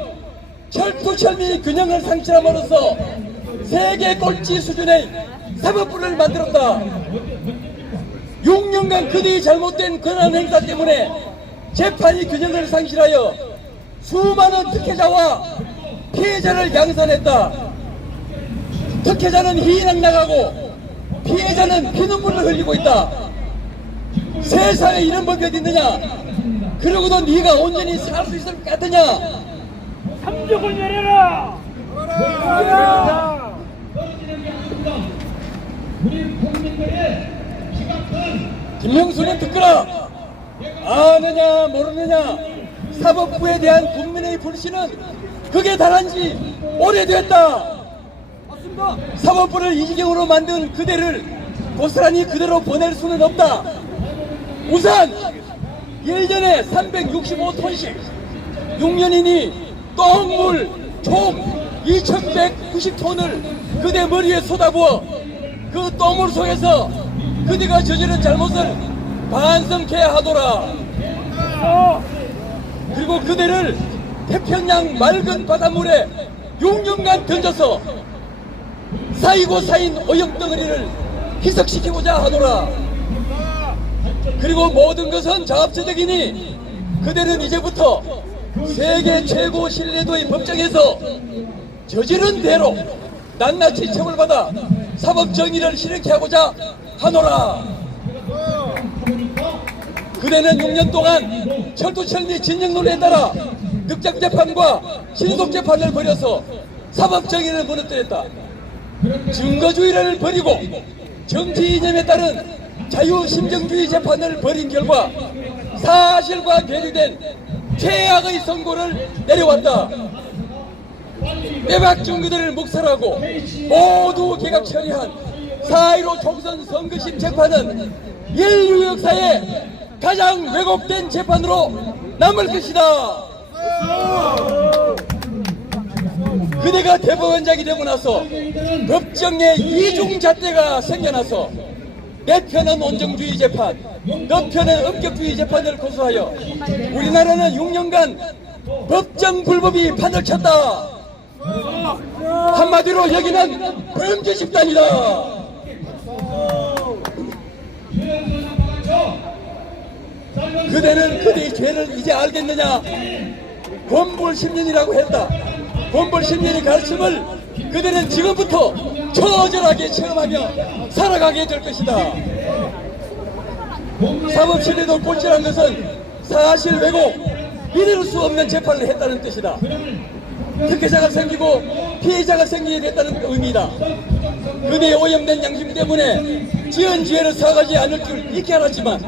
철두철미 균형을 상실함으로써 세계 꼴찌 수준의 사법부를 만들었다. 6년간 그들이 잘못된 권한 행사 때문에 재판이 균형을 상실하여 수많은 특혜자와 피해자를 양산했다. 특혜자는 희낙 나가고 피해자는 피눈물을 흘리고 있다. 세상에 이런 법이 어디 있느냐? 그러고도 네가 온전히 살 수 있을 것 같으냐? 삼족을 내려라! 김명수는 듣거라. 아느냐 모르느냐? 사법부에 대한 국민의 불신은 그게 달한 지 오래됐다. 사법부를 이 지경으로 만든 그대를 고스란히 그대로 보낼 수는 없다. 우선 1년에 365톤씩 6년이니 똥물 총 2190톤을 그대 머리에 쏟아부어 그 똥물 속에서 그대가 저지른 잘못을 반성케야 하더라. 그리고 그대를 태평양 맑은 바닷물에 6년간 던져서 쌓이고 쌓인 오염덩어리를 희석시키고자 하노라. 그리고 모든 것은 자업자득이니 그대는 이제부터 세계 최고 신뢰도의 법정에서 저지른 대로 낱낱이 처벌받아 사법정의를 실현케 하고자 하노라. 그대는 6년 동안 철두철미 진영론에 따라 늑장재판과 신속재판을 벌여서 사법정의를 무너뜨렸다. 증거주의를 버리고 정치 이념에 따른 자유심정주의 재판을 벌인 결과 사실과 괴리된 최악의 선고를 내려왔다. 빼박중 그들을 묵살하고 모두 개각 처리한 4.15 총선 선거심 재판은 인류 역사에 가장 왜곡된 재판으로 남을 것이다. 그대가 대법원장이 되고 나서 법정에 이중잣대가 생겨나서 내 편은 온정주의 재판, 너 편은 엄격주의 재판을 고수하여 우리나라는 6년간 법정 불법이 판을 쳤다. 한마디로 여기는 범죄 집단이다. 그대는 그대의 죄를 이제 알겠느냐? 권불 10년이라고 했다. 권불 10년의 가르침을 그대는 지금부터 처절하게 체험하며 살아가게 될 것이다. 사법시대도 꼴찌란 것은 사실 왜곡, 믿을 수 없는 재판을 했다는 뜻이다. 특혜자가 생기고 피해자가 생기게 됐다는 의미다. 그대의 오염된 양심 때문에 지은 죄를 사과하지 않을 줄 익히 알았지만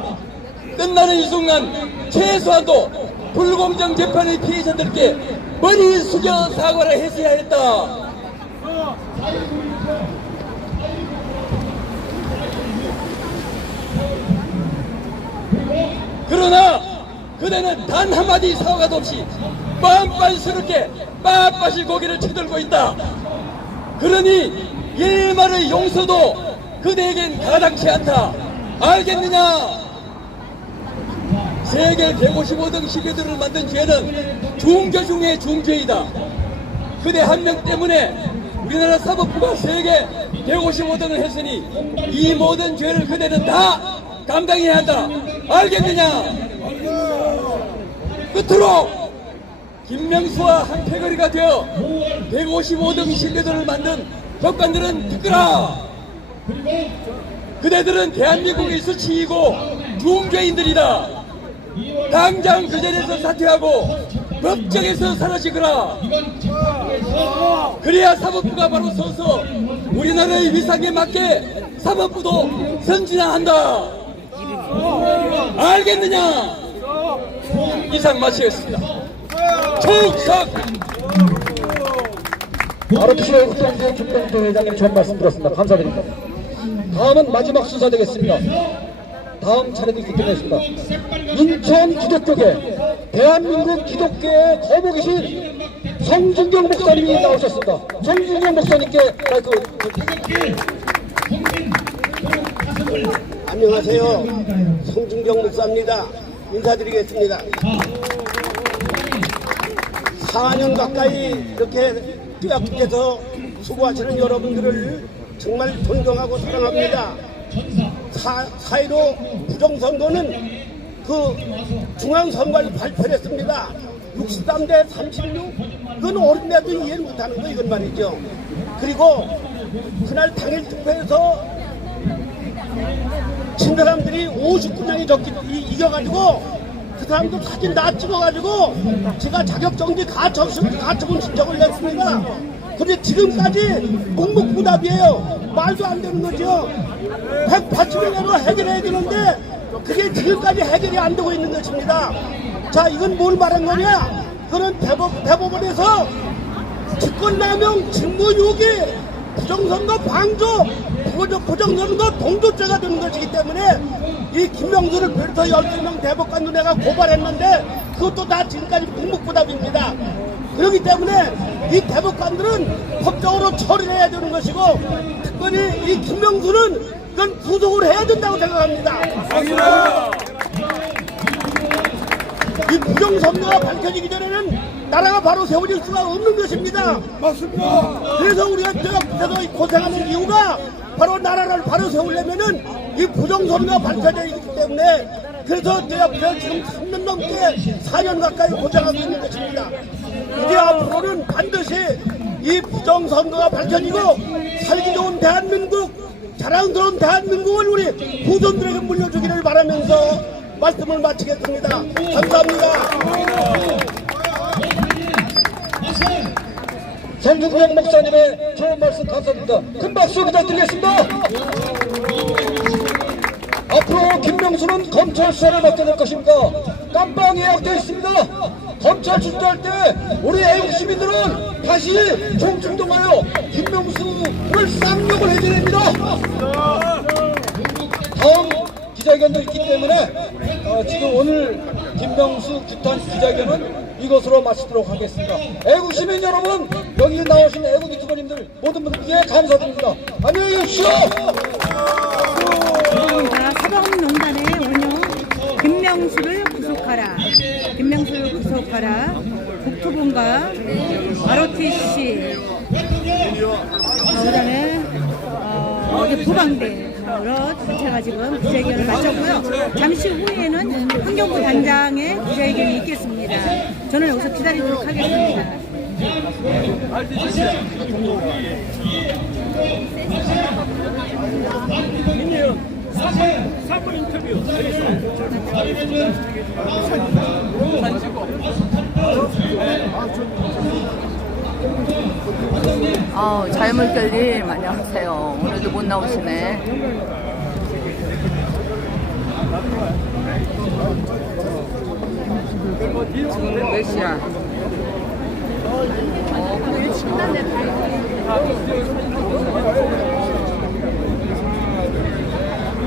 끝나는 이 순간 최소한도 불공정 재판의 피해자들께 머리 숙여 사과를 했어야 했다. 그러나 그대는 단 한마디 사과도 없이 빤빤스럽게 빳빳이 고개를 쳐들고 있다. 그러니 일말의 용서도 그대에겐 가당치 않다. 알겠느냐? 세계 155등 시계들을 만든 죄는 중죄 중의 중죄이다. 그대 한 명 때문에 우리나라 사법부가 세계 155등을 했으니 이 모든 죄를 그대는 다 감당해야 한다. 알겠느냐? 끝으로 김명수와 한패거리가 되어 155등 신뢰들을 만든 법관들은 듣거라. 그대들은 대한민국에서 치이고 중죄인들이다. 당장 그 자리에서 사퇴하고 법정에서 사라지거라. 그래야 사법부가 바로 서서 우리나라의 위상에 맞게 사법부도 선진화한다. 알겠느냐? 이상 마치겠습니다. 충성! 아르티시의 흑동재 김병태 회장님 좋은 말씀 들었습니다. 감사드립니다. 다음은 마지막 순서 되겠습니다. 다음 차례도 있기 때문에 있습니다. 인천 기독교계, 대한민국 기독교의 거목이신 성준경 목사님이 나오셨습니다. 성준경 목사님께 마이크. 안녕하세요. 성준경 목사입니다. 인사드리겠습니다. 4년 가까이 이렇게 뚜약국에서 수고하시는 여러분들을 정말 존경하고 사랑합니다. 4.15 부정선거는 그 중앙선관위 발표를 했습니다. 63대 36? 그건 어린애도 이해를 못하는 거 이건 말이죠. 그리고 그날 당일 투표에서 진 사람들이 59명이 이겨가지고 그 사람도 사진 다 찍어가지고 제가 자격정지 가처분 신청을 냈습니다. 근데 지금까지 묵묵부답이에요. 말도 안 되는 거죠. 180일 내로 해결해야 되는데 그게 지금까지 해결이 안 되고 있는 것입니다. 자, 이건 뭘 말한 거냐? 그건 대법원에서 직권남용, 직무유기, 부정선거 방조, 부정선거 동조죄가 되는 것이기 때문에 이 김명수를 비롯해 12명 대법관도 내가 고발했는데 그것도 다 지금까지 묵묵부답입니다. 그렇기 때문에 이 대법관들은 법적으로 처리를 해야 되는 것이고 특별히 이 김명수는 이건 구속을 해야 된다고 생각합니다. 이 부정선거가 밝혀지기 전에는 나라가 바로 세워질 수가 없는 것입니다. 맞습니다. 그래서 우리가 그래서 고생하는 이유가 바로 나라를 바로 세우려면은 이 부정선거가 밝혀져 있기 때문에 그래서 제가 지금 3년 넘게 4년 가까이 고생하고 있는 것입니다. 이제 앞으로는 반드시 이 부정선거가 밝혀지고 살기 좋은 대한민국, 자랑스러운 대한민국을 우리 후손들에게 물려주기를 바라면서 말씀을 마치겠습니다. 감사합니다. 성준경 목사님의 좋은 말씀 감사드립니다. 큰 박수 부탁드리겠습니다. 앞으로 김명수는 검찰 수사를 맡게 될 것입니까? 깜빵 예약되어 있습니다. 검찰 출두할 때 우리 애국 시민들은 다시 총출동하여 김명수를 쌍욕을 해줘야 됩니다. 다음 기자회견도 있기 때문에 지금 오늘 김명수 규탄 기자회견은 이것으로 마치도록 하겠습니다. 애국 시민 여러분, 여기 나오신 애국 유튜버님들 모든 분들께 감사드립니다. 안녕히 계십시오. 사법농단의 원흉 김명수를 구속하라. 김명수를 구속하라. 국토본과 ROTC 그다음에 여기 부방대로 전체가 지금 기자회견을 마쳤고요. 잠시 후에는 환경부 단장의 기자회견이 있겠습니다. 저는 여기서 기다리도록 하겠습니다. 사건 인터뷰 자유물결님 안녕하세요. 오늘도 못 나오시네. 지금 몇 시야? 근데 일찍 끝났네.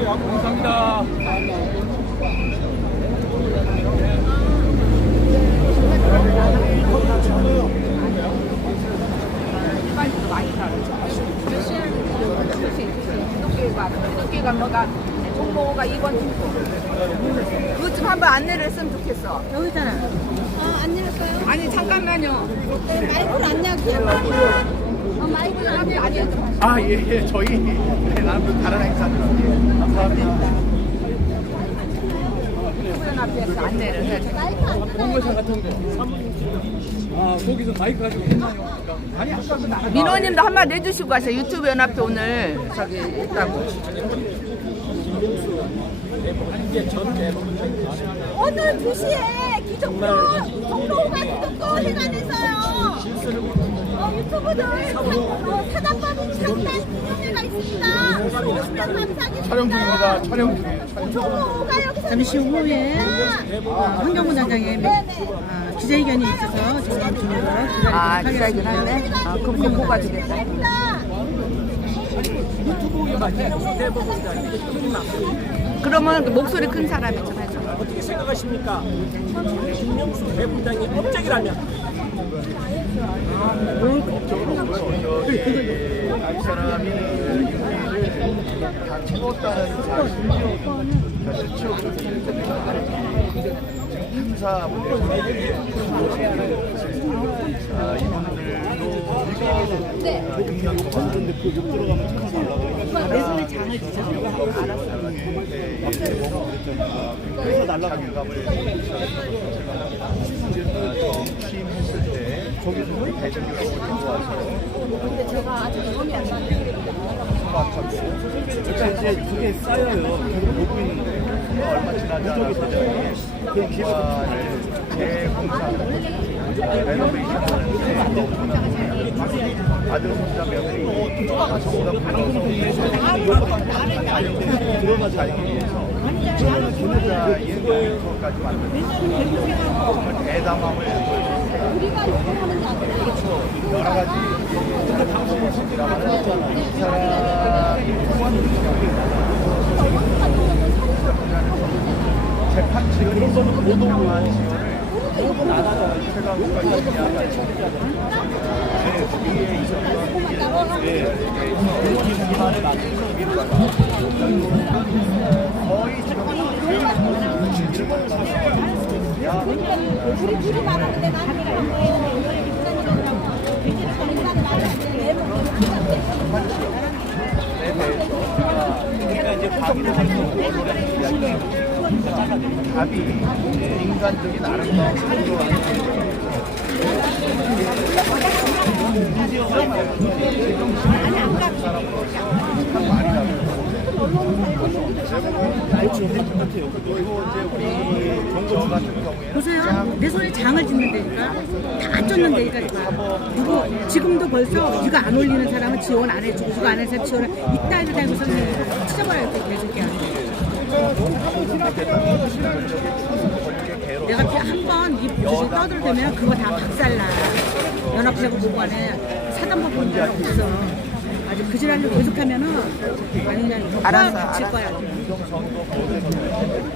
감사합니다. 늦게가 뭐가 종로가 2번 출구. 그것 좀 한번 안내를 했으면 좋겠어. 여기 있잖아. 안 내렸어요? 아니 잠깐만요. 마이크를 안 내릴게요. 마이크를 안 내릴게요. 아, 예, 저희 나름 다른 행사들. 감사합니다. 후원 앞에서 안내를 해. 공무원 같은데. 아, 거기서 마이크 가지고 했나요? 아니, 아까 그 민호님도 한마디 해주시고 가세요. 유튜브 연합회 오늘 저기 있다고. 오늘 2시에 기독교 종로가 기독교 회관에서요. 유튜브들 사단법인 창단 기념회가 있습니다. 오시면 감사하겠습니다. 촬영 중입니다. 촬영 중이에요. 종로가 여기서 잠시 후에 환경부 단장의 기자회견이 있어서 저는 좀 더 기다리도록 기자회견 하겠습니다. 할래? 그럼 보고 가주겠다. 그러면 그 목소리 큰 사람이 좀 해줘. 어떻게 생각하십니까? 김명수 대부장이 업적이라면 이 사람이 다 채웠다는 사실, 사실 지역적인 행사 내 손에 장을 지잖아요. 그래서 날라가감을 취임했을 때 저기서 우리 대전으로 와서 근데 제가 아직 기억이 안 나요. 이제 그게 쌓여요. 계속 보고 있는데 얼마 지나지 않아서 그 기반을 재공사하는 레노베이션을 아들 손자 며느리 전부 다 들어가지 않기 위해서 손자의 것까지 만들고 정말 대담함을 보여주고 여러 가지 방송을 지지라면 이 사람이 재판 지원이 노동한 지원을 최강욱과 이야기하는 위에 기반을 만들고 거의 우리 둘이 말하는데 나는 그러니까 이제 답이 인간적인 아름다운 창조라는 보세요. 내 손에 장을 짓는다니까. 다 쫓는다니까. 그리고 지금도 벌써 이거 안 올리는 사람은 지원 안 해주고 이거 안 해서 지원을 이따위로 달고 선생님이 찢어버려야 돼. 계속 이렇게 하는 내가 한번 이 보수 떠들면 그거 다 박살나. 연합세고 보관에 사단법 본 적 없어. 아주 그 지랄을 계속하면은 완전 알았어, 다칠 알았어. 거야.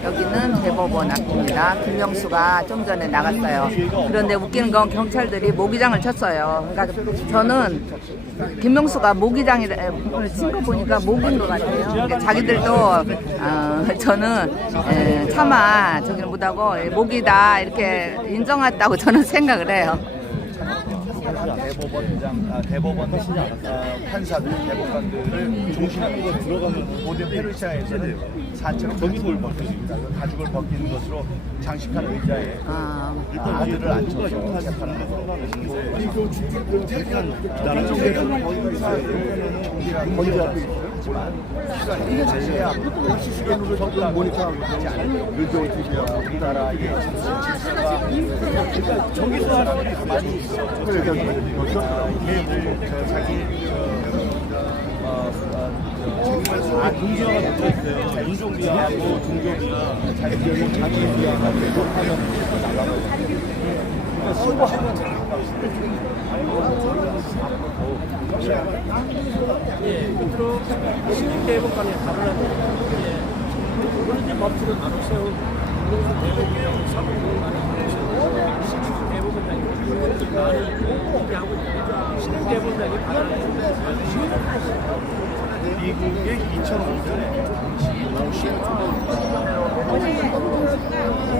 여기는 대법원 앞입니다. 김명수가 좀 전에 나갔어요. 그런데 웃기는 건 경찰들이 모기장을 쳤어요. 그러니까 저는 김명수가 모기장을 친 거 보니까 목인 것 같아요. 그러니까 자기들도 저는 차마 저기는 못하고 목이다 이렇게 인정했다고 저는 생각을 해요. 대법원 판사들, 대법관들을 중심으로 들어가면 고대 페르시아에서는 산채로 가죽을 벗깁니다. 가죽을 벗기는 것으로 장식한 의자에 아들을 앉혀서 재판을 하고 우리나라의 정기수 사람들이 가만히 있어. 자기 정말 동지화가 붙어있어요. 인종비하고 종교비와 자기비하고 대법하면 끝으로 시민대법관에 답을 하고 그런 법칙을 바로 세우고 대법관 사법부관에 시민대법관장이 시민대법관장이 미국의 2005년에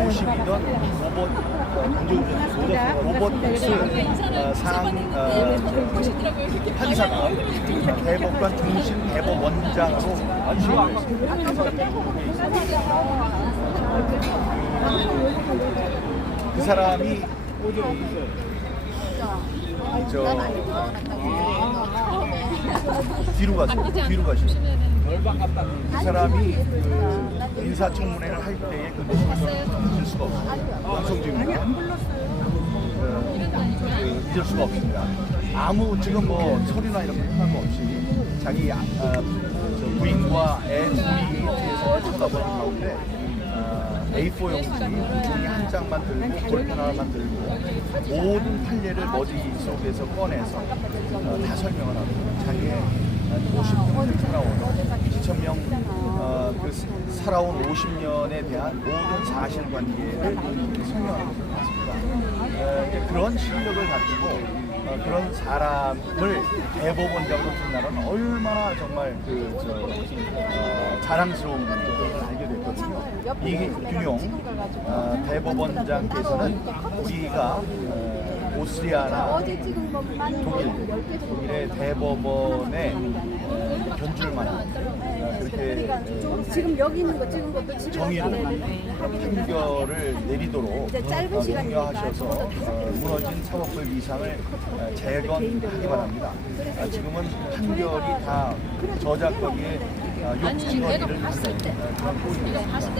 50이던 로버트 상 판사가 대법관 중심 대법원장으로 그 사람이 뒤로 가시죠. 그 사람이 그 인사청문회를 할 때에 그 모습을 잊을 수가 없어요. 방송중입니다. 잊을 수가 없습니다. 아무 지금 뭐 서류나 이런 거 필요한 거 없이 자기 부인과 애 둘이 뒤에서 쳐다보는 가운데 A4 용지 종이 한 장만 들고 볼펜 하나만 들고 모든 판례를 머리 속에서 꺼내서 다 설명을 하고 자기의 50년 살아온 2,000명 그 살아온 50년에 대한 모든 사실관계를 설명하는 것 같습니다. 그런 실력을 가지고 그런 사람을 대법원장으로 둔다는 얼마나 정말 자랑스러운 것을 알게 됐거든요. 이균용 대법원장께서는 우리가 오스트리아나 독일의 대법원에 견줄 만한 그렇게 지금 여기 있는 거 찍은 것도 지금 정의로 판결을 내리도록 격려하셔서 무너진 사법부 이상을 재건하기 바랍니다. 지금은 판결이 다 저작거리에 욕처리를 봤을 때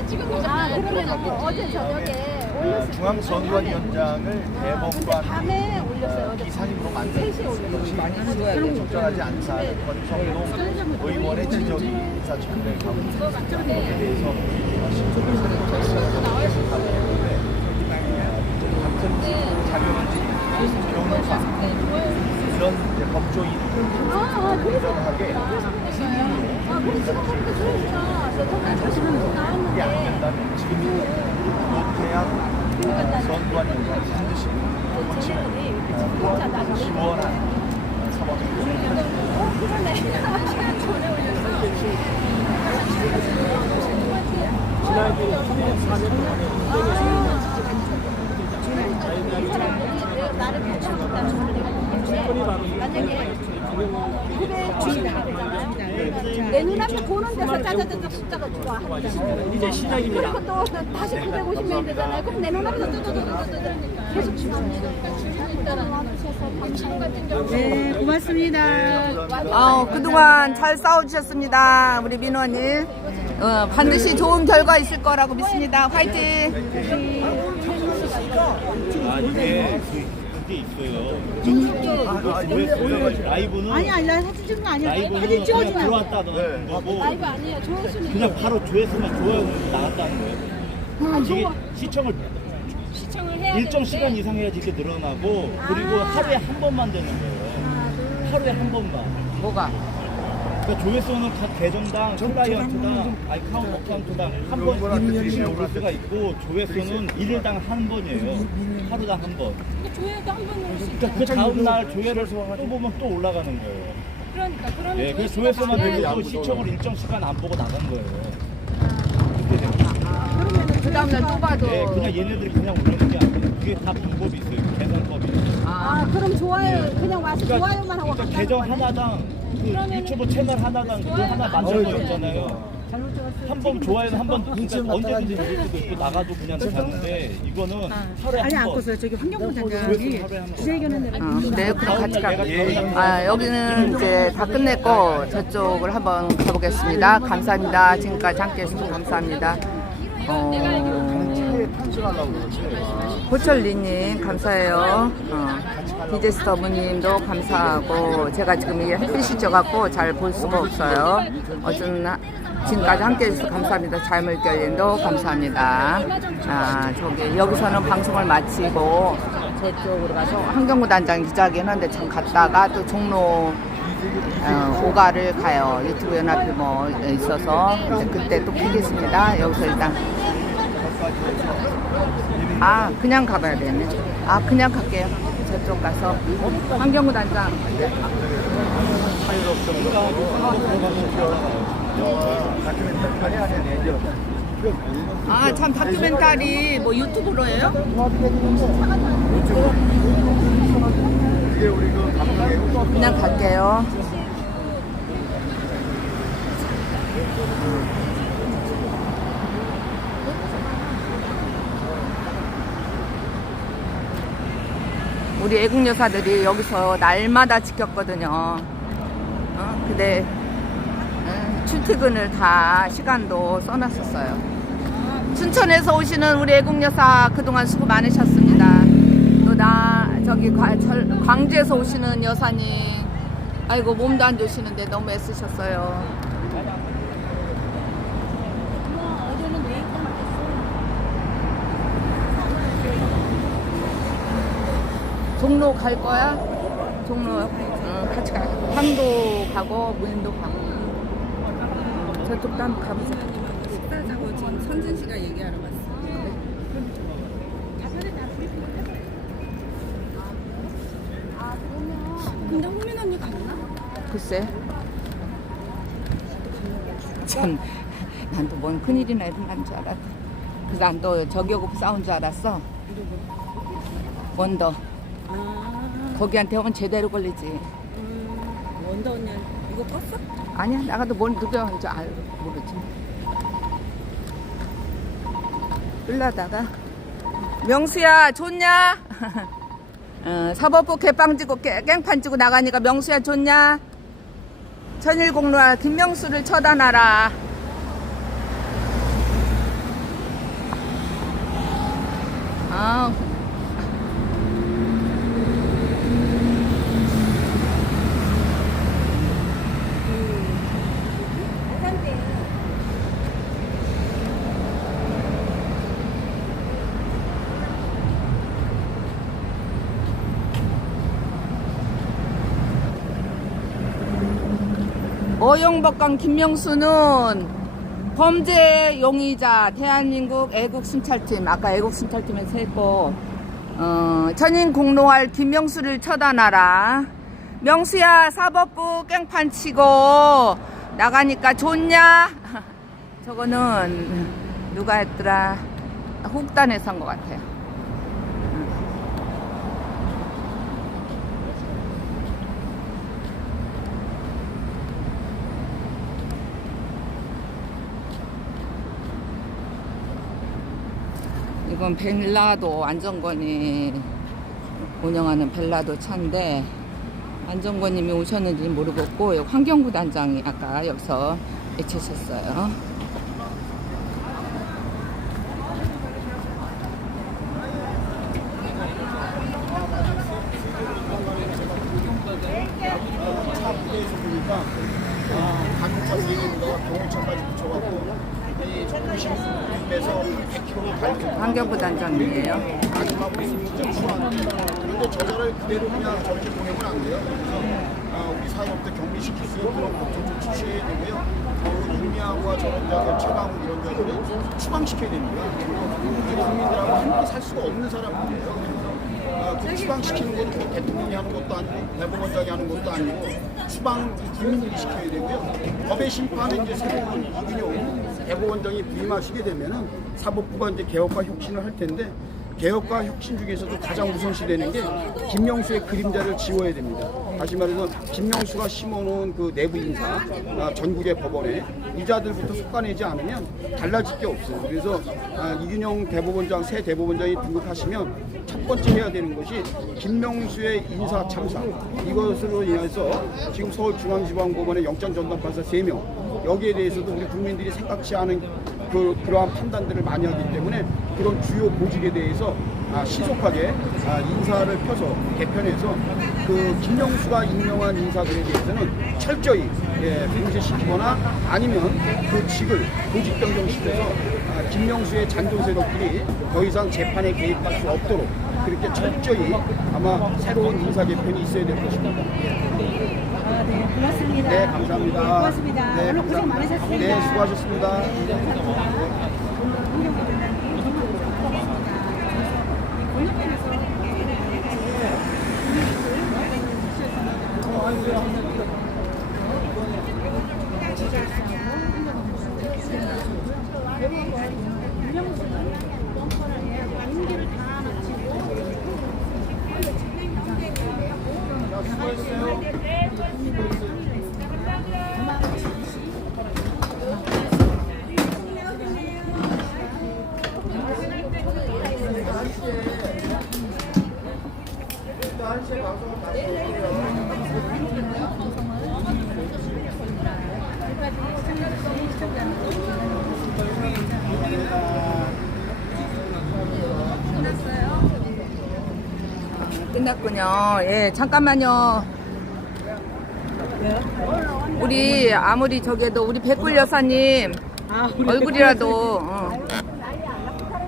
찍은 거잖아요. 그러면 어제 저녁에 중앙선관위원장을 대법관 밤에 올렸어요. 비상임으로 만드는 것이 적절하지 않다는 권성동 의원의 지적이 인사청문회에 가고 있습니다. 거기에 대해서 신속히 나와 있습니다. 같은 자격은 변호사 이런 법조인 공정하게 그래서 보니까 그러니까 정말 조심은 나왔는데 이게 안 된다면 지금 노태양 선관위원장 반드시 고치는 시원한 내 눈앞에 보는 데서 짜자자자 숫자가 좋아. 이제 시작입니다. 그리고 또 다시 950명 되잖아요. 그럼 내 눈앞에서 계속 중요합니다. 네, 고맙습니다. 그동안 잘 싸워주셨습니다. 우리 민원님. 반드시 좋은 결과 있을 거라고 믿습니다. 화이팅! 이게 그게 있어요. 라이브는 아니 나 사진 찍은 거 아니야. 라이브는 사진 찍어주면 안 돼. 들어왔다는 거고 라이브 아니에요. 조회수는 그냥 바로 조회수만 좋아요 나갔다는 거예요. 이게 시청을 해야 일정 시간 이상 해야지 이렇게 늘어나고 그리고 하루에 한 번만 되는 거예요. 하루에 한 번만. 뭐가? 그러니까 조회수는 각 계정당, 클라이언트당, 어카운트당 한 번씩 오를 수가 있고 조회수는 일일당 한 번이에요. 하루당 한 번. 조회도 한 번 누를 수 있죠. 그러니까 그 다음 날 조회를 또 보면 또 올라가는 거예요. 그러니까 그러면 예, 그래서 조회수만 되고 시청을 일정 시간 안 보고 나간 거예요. 그렇게 됩니다. 그 다음날 또 봐도. 예, 그냥 얘네들이 그냥 올리는 게 아니에요. 그게 다 방법이 있어요. 계산법이. 그럼 좋아요. 그냥 와서 좋아요만 하고 그러니까 계정 하나당 그 유튜브 채널 하나당 그거 하나 만들어 있잖아요. 한 번 좋아요는 한 번 그러니까 언제든지 누를 수도 있고 나가도 그냥 되는데 이거는 하루에 아니 한 안 번. 껐어요. 저기 환경부 장관이 기자회견을 내가 네, 그럼 같이 갈게요. 여기는 이제 다 끝냈고 저쪽을 한번 가보겠습니다. 감사합니다. 지금까지 함께 해주셔서 감사합니다. 호철리님 감사해요. 디제스터브님도 감사하고 제가 지금 이 햇빛이 져갖고 잘 볼 수가 없어요. 어쨌든 지금까지 함께 해주셔서 감사합니다. 잘물결님도 감사합니다. 저기 여기서는 방송을 마치고 저쪽으로 가서 환경부 단장 기자회견 하는데 참 갔다가 또 종로 오가를 가요. 유튜브 연합회 뭐 있어서 그때 또 키겠습니다. 여기서 일단 그냥 가봐야 되네. 그냥 갈게요. 저쪽 가서 환경부 단장 참 다큐멘터리 뭐 유튜브로 해요? 그냥 갈게요. 우리 애국여사들이 여기서 날마다 지켰거든요. 근데 출퇴근을 다 시간도 써놨었어요. 춘천에서 오시는 우리 애국여사 그동안 수고 많으셨습니다. 또 저기 광주에서 오시는 여사님 아이고 몸도 안 좋으시는데 너무 애쓰셨어요. 종로 갈 거야? 종로 같이 가. 황도 가고 무인도 가고. 저쪽도 한번 가보자. 식사자고 지금 선진 씨가 얘기하러 왔어. 근데 호민 언니 갔나? 글쎄. 참, 난 또 뭔 큰일이나 일어난 줄 알았다. 그래서 난 또 저기하고 싸운 줄 알았어. 원더. 거기한테 오면 제대로 걸리지. 원더 언니 이거 껐어? 아니야, 나가도 뭘 누가 하는지 모르지. 끌라다가 명수야 좋냐? 사법부 개빵 지고 깽판 지고 나가니까 명수야 좋냐? 천일공로와 김명수를 처단하라. 어영법관 김명수는 범죄 용의자 대한민국 애국순찰팀 아까 애국순찰팀에서 했고 천인 공로할 김명수를 처단하라. 명수야 사법부 깽판 치고 나가니까 좋냐? 저거는 누가 했더라? 혹단에서 한 것 같아요. 이건 벨라도 안정권이 운영하는 벨라도 차인데 안정권님이 오셨는지 모르겠고 환경부 단장이 아까 여기서 외치셨어요. 보니까 단독차 3개인가 경호차까지 붙여갖고 이 정부심에서 100km 달리는 환경부 단장님이에요. 마지막으로 진짜 추한데 그런데 저자를 그대로 그냥 저렇게 보내면 안 돼요. 그래서 우리 사회부터 격리시킬 수 있는 그런 법적 조치 취해야 되고요. 윤미향과 저런 자들 최강 이런 자들은 추방시켜야 됩니다. 우리 국민들하고 함께 살 수가 없는 사람들이에요. 그 추방시키는 것도 뭐 대통령이 하는 것도 아니고 대법원장이 하는 것도 아니고 추방 국민들이 시켜야 되고요. 법의 심판에 이제 새로운 이균용 대법원장이 부임하시게 되면은 사법부가 이제 개혁과 혁신을 할 텐데 개혁과 혁신 중에서도 가장 우선시되는 게 김명수의 그림자를 지워야 됩니다. 다시 말해서 김명수가 심어놓은 그 내부 인사 전국의 법원에 이자들부터 솎아내지 않으면 달라질 게 없어요. 그래서 이균용 대법원장 새 대법원장이 등극하시면 첫 번째 해야 되는 것이 김명수의 인사 참사 이것으로 인해서 지금 서울중앙지방법원의 영장전담판사 3명 여기에 대해서도 우리 국민들이 생각지 않은 그러한 판단들을 많이 하기 때문에 그런 주요 보직에 대해서 신속하게 인사를 펴서 개편해서 그 김명수가 임명한 인사들에 대해서는 철저히 공제시키거나 아니면 그 직을 보직 변경시켜서 김명수의 잔존 세력들이 더 이상 재판에 개입할 수 없도록 그렇게 철저히 아마 새로운 인사 개편이 있어야 될 것입니다. 네, 고맙습니다. 네, 감사합니다. 고맙습니다. 네, 오늘 고생 많으셨습니다. 네, 수고하셨습니다. 끝났군요. 예, 잠깐만요. 우리 아무리 저기도 우리 백굴 여사님 얼굴이라도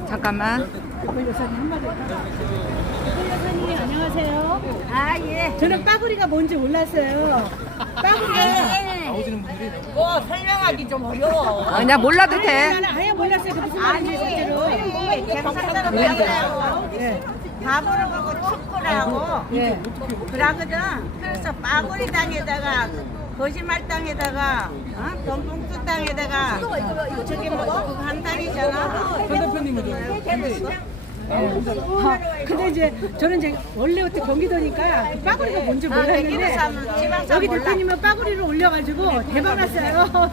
잠깐만. 백골 여사님 한마디. 백골 여사님 안녕하세요. 아 예. 저는 빠구리가 뭔지 몰랐어요. 빠구리가 뭐 설명하기 좀 어려워. 그냥 몰라도 돼. 나는 아예 몰랐어요. 그 무슨 말인지 실제로. 경상도는 예. 바보를 보고 축구를 하고 예. 그러거든. 그래서 빠구리 땅에다가 거짓말 땅에다가 돈봉투 땅에다가 저기 뭐 그거 한 땅이잖아. 근데 이제 저는 이제 원래부터 경기도니까 빠구리가 뭔지 몰랐는데 여기 대표님은 빠구리를 올려가지고 대박 났어요.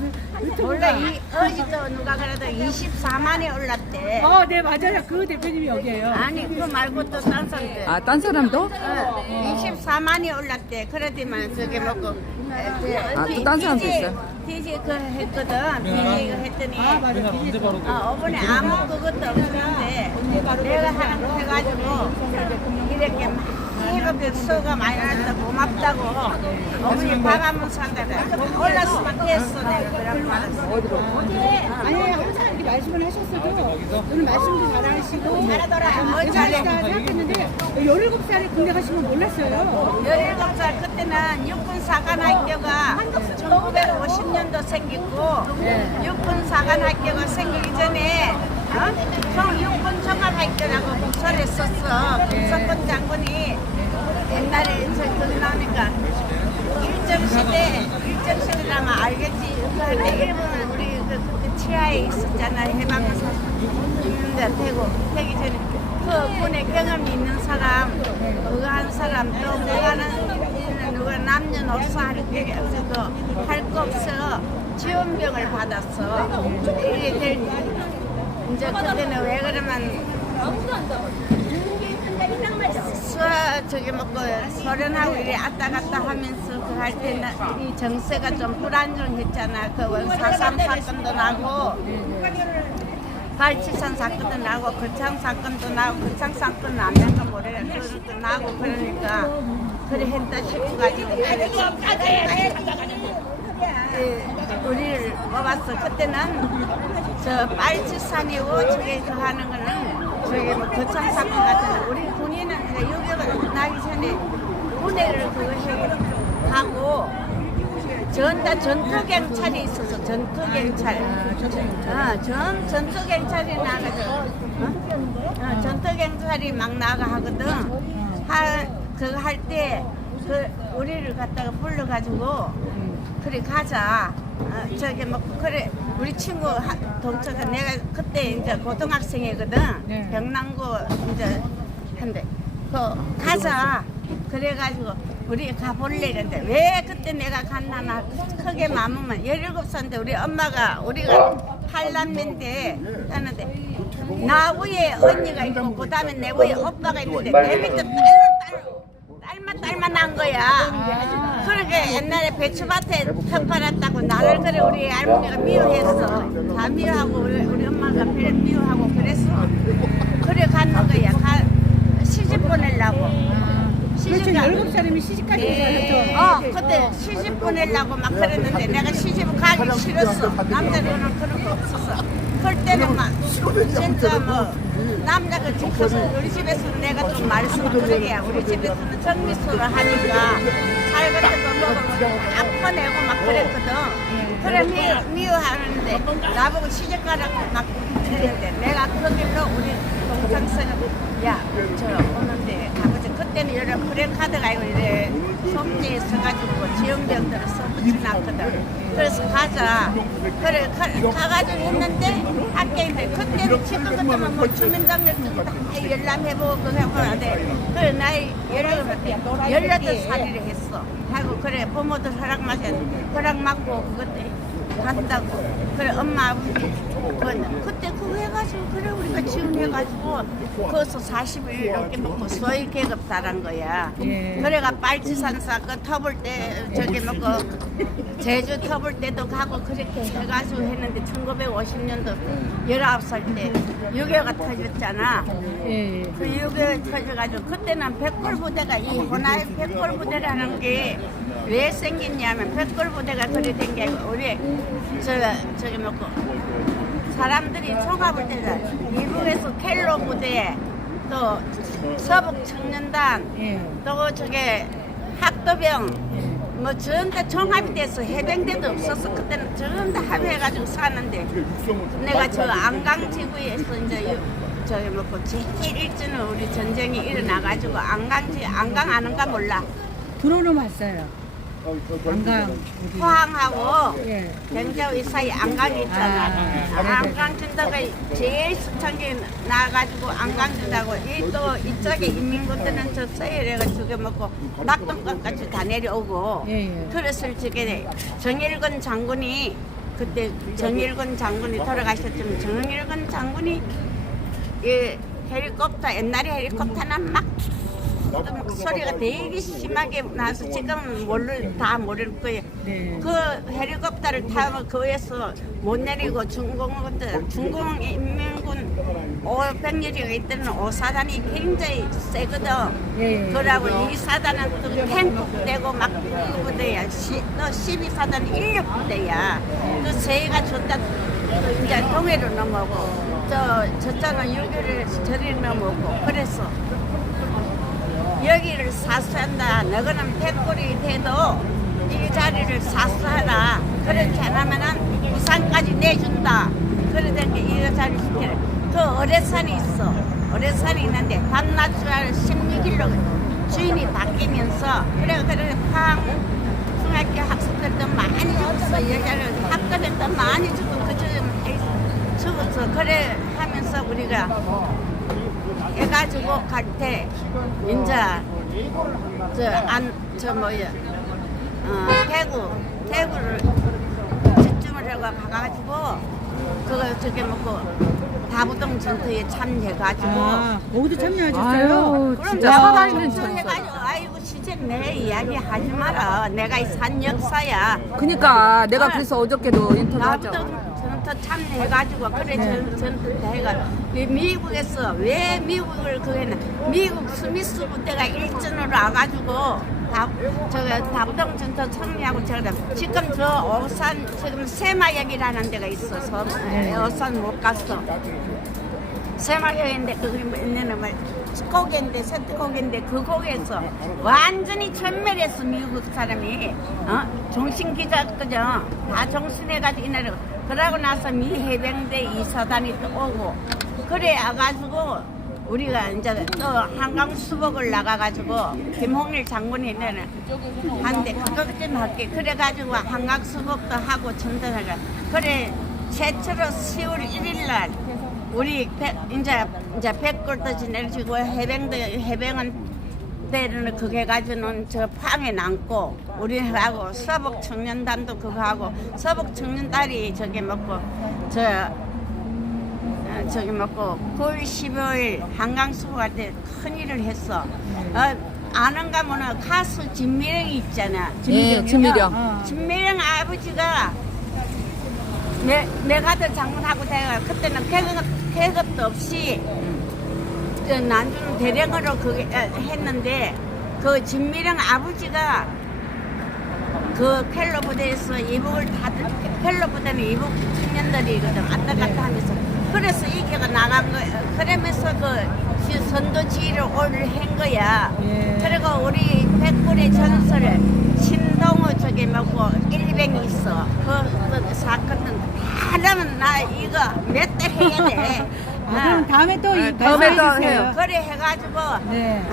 원래 이 어제도 누가 그래도 24만이 올랐대. 네 맞아요. 그 대표님이 여기에요. 아니 그거 말고 또 딴 사람들. 아, 딴 사람도? 24만이 올랐대. 그러더만 저기 뭐고 또 딴 사람도 있어요. DJ 그 했거든. DJ 그 했더니 어번에 아무 그것도 없었는데 내가 하는 거 해가지고 이렇게 막 이렇게 수가 많이 났다 고맙다고 어머니 밥 한번 산다가 올랐으면 됐어 내가 그런 말했어. 아니 항상 이렇게 말씀을 하셨어도 오늘 말씀도 잘하시고 잘하시다 생각했는데 17살에 군대 가시면 몰랐어요. 17살 그때는 육군 사관학교가 1950년도 생겼고 육군 사관학교가 생기기 전에 육군 종합학교라고 목소리 썼어. 김석근 장군이 옛날에 저기 나오니까 일정시대라면 알겠지. 그때 일본은 우리 그 치아에 있었잖아. 해방에서 있는데 되기 전에 그 군에 경험이 있는 사람 그거 한 사람 또 누가 남녀노소 할 게 없어도 할 거 없어 지원병을 받았어. 이게 될 이제 그때는 왜 그러면 저기 먹고 소련하고 이래 왔다 갔다 하면서 그 할 때는 이 정세가 좀 불안정했잖아. 그 4.3 사건도 나고 8.73 사건도 나고 거창 사건도 나고 거창 사건은 안 된가 모르겠어. 그것도 나고 그러니까 그래 했다 싶어가지고 우리를 뽑았어. 그때는 저 빨치산이고 저게 그 하는 거는 저기 뭐 거창사건 같은 우리 군인은 이제 유교가 나기 전에 군대를 그거 하고 전투 경찰이 있어서 전투 경찰. 전투 경찰이 나가서 전투 경찰이 막 나가 하거든. 그거 할 때 그 우리를 갖다가 불러가지고 그래 가자. 저기 뭐 그래 우리 친구 동처가 내가 그때 이제 고등학생이거든. 병남고 이제 한데 그 가자. 그래가지고 우리 가볼래 이랬는데 왜 그때 내가 갔나나 크게 마음은 17살인데 우리 엄마가 우리가 8남매인데 하는데 나 위에 언니가 있고 그 다음에 내 위에 오빠가 있는데 내 밑에 딸만 난 거야. 그러게 옛날에 배추밭에 턱 팔았다고 나를 그래 우리 할머니가 미워했어. 다 미워하고 우리 엄마가 미워하고 그랬어. 그래 갔는 거야. 시집 보내려고. 그렇죠. 17살이면 시집까지 가셨죠. 그때 시집 보내려고 막 그랬는데 내가 시집 가기 싫었어. 남자들은 그런 거 없었어. 그럴 때는 막 진짜 뭐 남자가 집에서 우리 집에서는 내가 좀 말씀을 그러게 우리 집에서는 정리수를 하니까 살 같은 거 먹으면 다 퍼내고 막 그랬거든. 그래 미워하는데 나보고 시집 가라고 막 그랬는데 내가 그 길로 우리 동창생은 야저 오는데 아버지 그때는 여러 프레카드가 아니고 이래 속지에 서가지고 지원병들을 써붙여놨거든. 그래서 가자. 그래 가가지고 했는데 학교인데 그때는 지금 같으면 뭐 주민등록 다 열람해보고 그거 하는데 그래 나이 18살이래 했어. 하고 그래 부모들 허락 맞고 그것도 간다고. 그래 엄마 아버지 그때 그거 해가지고 그래 우리가 지원해가지고 거기서 40일 넘게 먹고 소위 계급 달한 거야. 그래가 빨치산 사건 터볼 때 저기 먹고 제주 터볼 때도 가고 그렇게 해가지고 했는데 1950년도 19살 때 6.25가 터졌잖아. 그 6.25 터져가지고 그때는 백골부대가 이 호나의 백골부대라는 게 왜 생겼냐면 백골부대가 그래 된 게 아니고 우리 저기 먹고 사람들이 총합을 때다 미국에서 켈로 부대 또 서북 청년단 또 저게 학도병 뭐 전부 다 총합이 돼서 해병대도 없었어. 그때는 전부 다 합의해가지고 사는데 내가 저 안강지구에서 이제 저기 뭐고 제1일주는 우리 전쟁이 일어나가지고 안강 아는가 몰라. 들어오는 왔어요. 안강 포항하고 병자의 사이 안강이 있잖아. 안강 진다가 제일 수창기 나가지고 안강 진다고 또 이쪽에 인민군들은 저 서해래가 죽여먹고 낙동강까지 다 내려오고 그랬을 적에 정일근 장군이 그때 정일근 장군이 돌아가셨지만 정일근 장군이 이 헬리콥터 옛날에 헬리콥터는 막 소리가 되게 심하게 나서 지금은 다 모를 거예요. 그 헬리콥터를 타고 거기에서 못 내리고 중공 인민군 500여리가 있던 5사단이 굉장히 세거든. 그러고 2사단은 또 탱크 부대고 막 부대야. 또 12사단은 인력부대야. 그 세가 좋다. 이제 동해로 넘어오고 저쪽은 유교를 저리 넘어오고 그래서 여기를 사수한다. 너희는 백골이 돼도 이 자리를 사수하라. 그렇게 안 하면은 부산까지 내준다. 그러던 게 이 자리 시키래. 그 어뢰산이 있어. 어뢰산이 있는데 밤낮 16일로 주인이 바뀌면서 그래 포항 중학교 학생들도 많이 죽었어. 여자를 학교들도 많이 죽고 그쯤 죽었어. 그래 하면서 우리가 해가지고 갈 때 이제 대구를 집중을 하고 가가지고 그거 저기 먹고 다부동 전투에 참여해가지고 거기도 참여하셨어요? 진짜 살아있는 해가지고 아이고 진짜 내 이야기 하지 마라. 내가 이 산 역사야. 그니까 내가 그래서 어저께도 인터뷰했죠. 전투 참여해가지고 그래 전투 해가지고 미국에서 왜 미국을 그랬나 미국 스미스 부대가 일전으로 와가지고 박동준도 청리하고 제가 지금 저 오산 지금 세마역이라는 데가 있어서 오산 못 갔어. 세마역인데 그 있는 고개인데 세트고개인데 그 고개에서 완전히 전멸했어 미국 사람이. 종신기자 그죠? 다 종신해가지고 이날에 그러고 나서 미 해병대 이사단이 또 오고 그래 와가지고 우리가 이제 또 한강 수복을 나가가지고 김홍일 장군이 내는 한데 그것 좀 할게. 그래가지고 한강 수복도 하고 전전하가 그래 최초로 10월 1일날 우리 이제 백골도 지내주고 해병은 때는 그게 가지고는 저 방에 남고 우리하고 서북 청년단도 그거 하고 서북 청년단이 저기 먹고 저기 먹고 9월 15일 한강 수복할 때 큰일을 했어. 아는가 뭐나 가수 진미령이 있잖아. 예, 진미령. 진미령 아버지가 메가더 장군하고 내가 그때는 계급도 없이 난주는 대령으로 그게 했는데 그 진미령 아버지가 그 켈로 부대에서 이북을 다들 켈로 부대는 이북 청년들이거든 왔다 갔다 하면서 그래서 이게가 나간 거야. 그러면서 그 선도 지휘를 오늘 한 거야. 그리고 우리 백골의 전설을 신동호 저기 먹고 일병이 있어. 그 사건은 다 하면 나 이거 몇 달 해야 돼. 그럼 다음에 또 다음에 또 해요. 그래 해가지고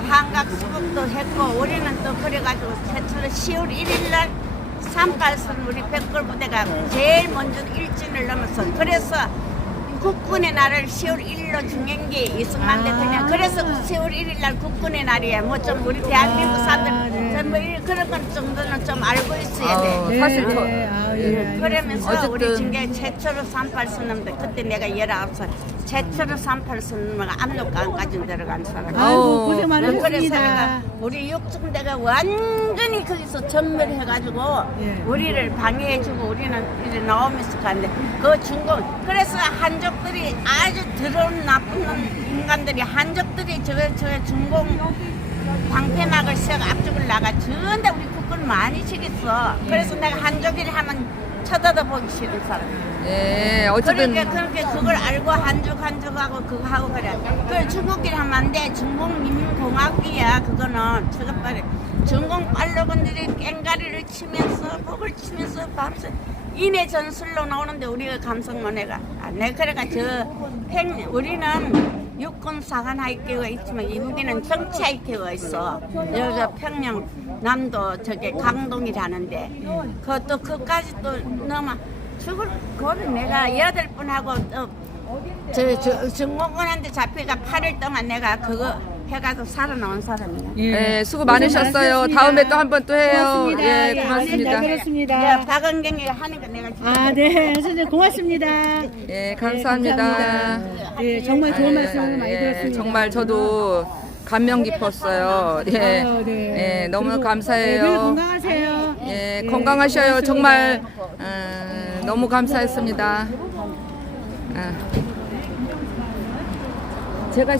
한강 수복도 했고 우리는 또 그래가지고 최초로 10월 1일날 38선 우리 백골 부대가 제일 먼저 일진을 넘었어. 그래서 국군의 날을 10월 1일로 중행기 이승만 대통령 그래서 10월 1일날 국군의 날이야. 뭐 좀 우리 대한민국 사람들 전부 그런 건 정도는 좀 알고 있어야 돼. 사실 그러면서 어쨌든. 우리 중에 최초로 38선 넘는데 그때 내가 19살 최초로 38선 넘어가 압록강까지 들어간 사람. 아이고 고생 그래서 많으셨습니다. 내가 우리 육중대가 완전히 거기서 전멸해가지고 우리를 방해해주고 우리는 이제 나오면서 갔는데 그 중공 그래서 한족들이 아주 더러운 나쁜 인간들이 한족들이 저 중공 방패막을 세고 앞쪽을 나가 전다 우리 국군 많이 치겠어. 그래서 내가 한족이라 하면 쳐다도 보기 싫은 사람. 예, 어쨌든 그러니까 그렇게 그걸 알고 한족하고 그거 하고 그래. 그 중국끼리 하면 안 돼. 중국민민공화국이야. 그거는 저것빨리 중공 빨로건들이 깽가리를 치면서 목을 치면서 밤새 인해 전술로 나오는데 우리가 감성만 해가. 내 그래가 우리는 육군 사관 하이케가 있지만 이북에는 정치 하이케가 있어. 여기가 평양 남도 저게 강동이라는데 그것도 그까지 또 넘어 죽을 거는 내가 8분하고 또 중공군한테 잡혀가 8일 동안 내가 그거 해가지고 살아나온 사람이야. 예, 수고 많으셨어요. 다음에 또 한 번 또 해요. 고맙습니다. 예, 고맙습니다. 잘 들었습니다. 박은경이 하는 거 내가 네, 선생님 고맙습니다. 예, 감사합니다. 네, 정말 좋은 말씀 많이 들었습니다. 정말 저도 감명 깊었어요. 예, 네. 예, 너무 그리고, 감사해요. 늘 건강하세요. 예, 건강하셔요. 정말 너무 감사했습니다. 제가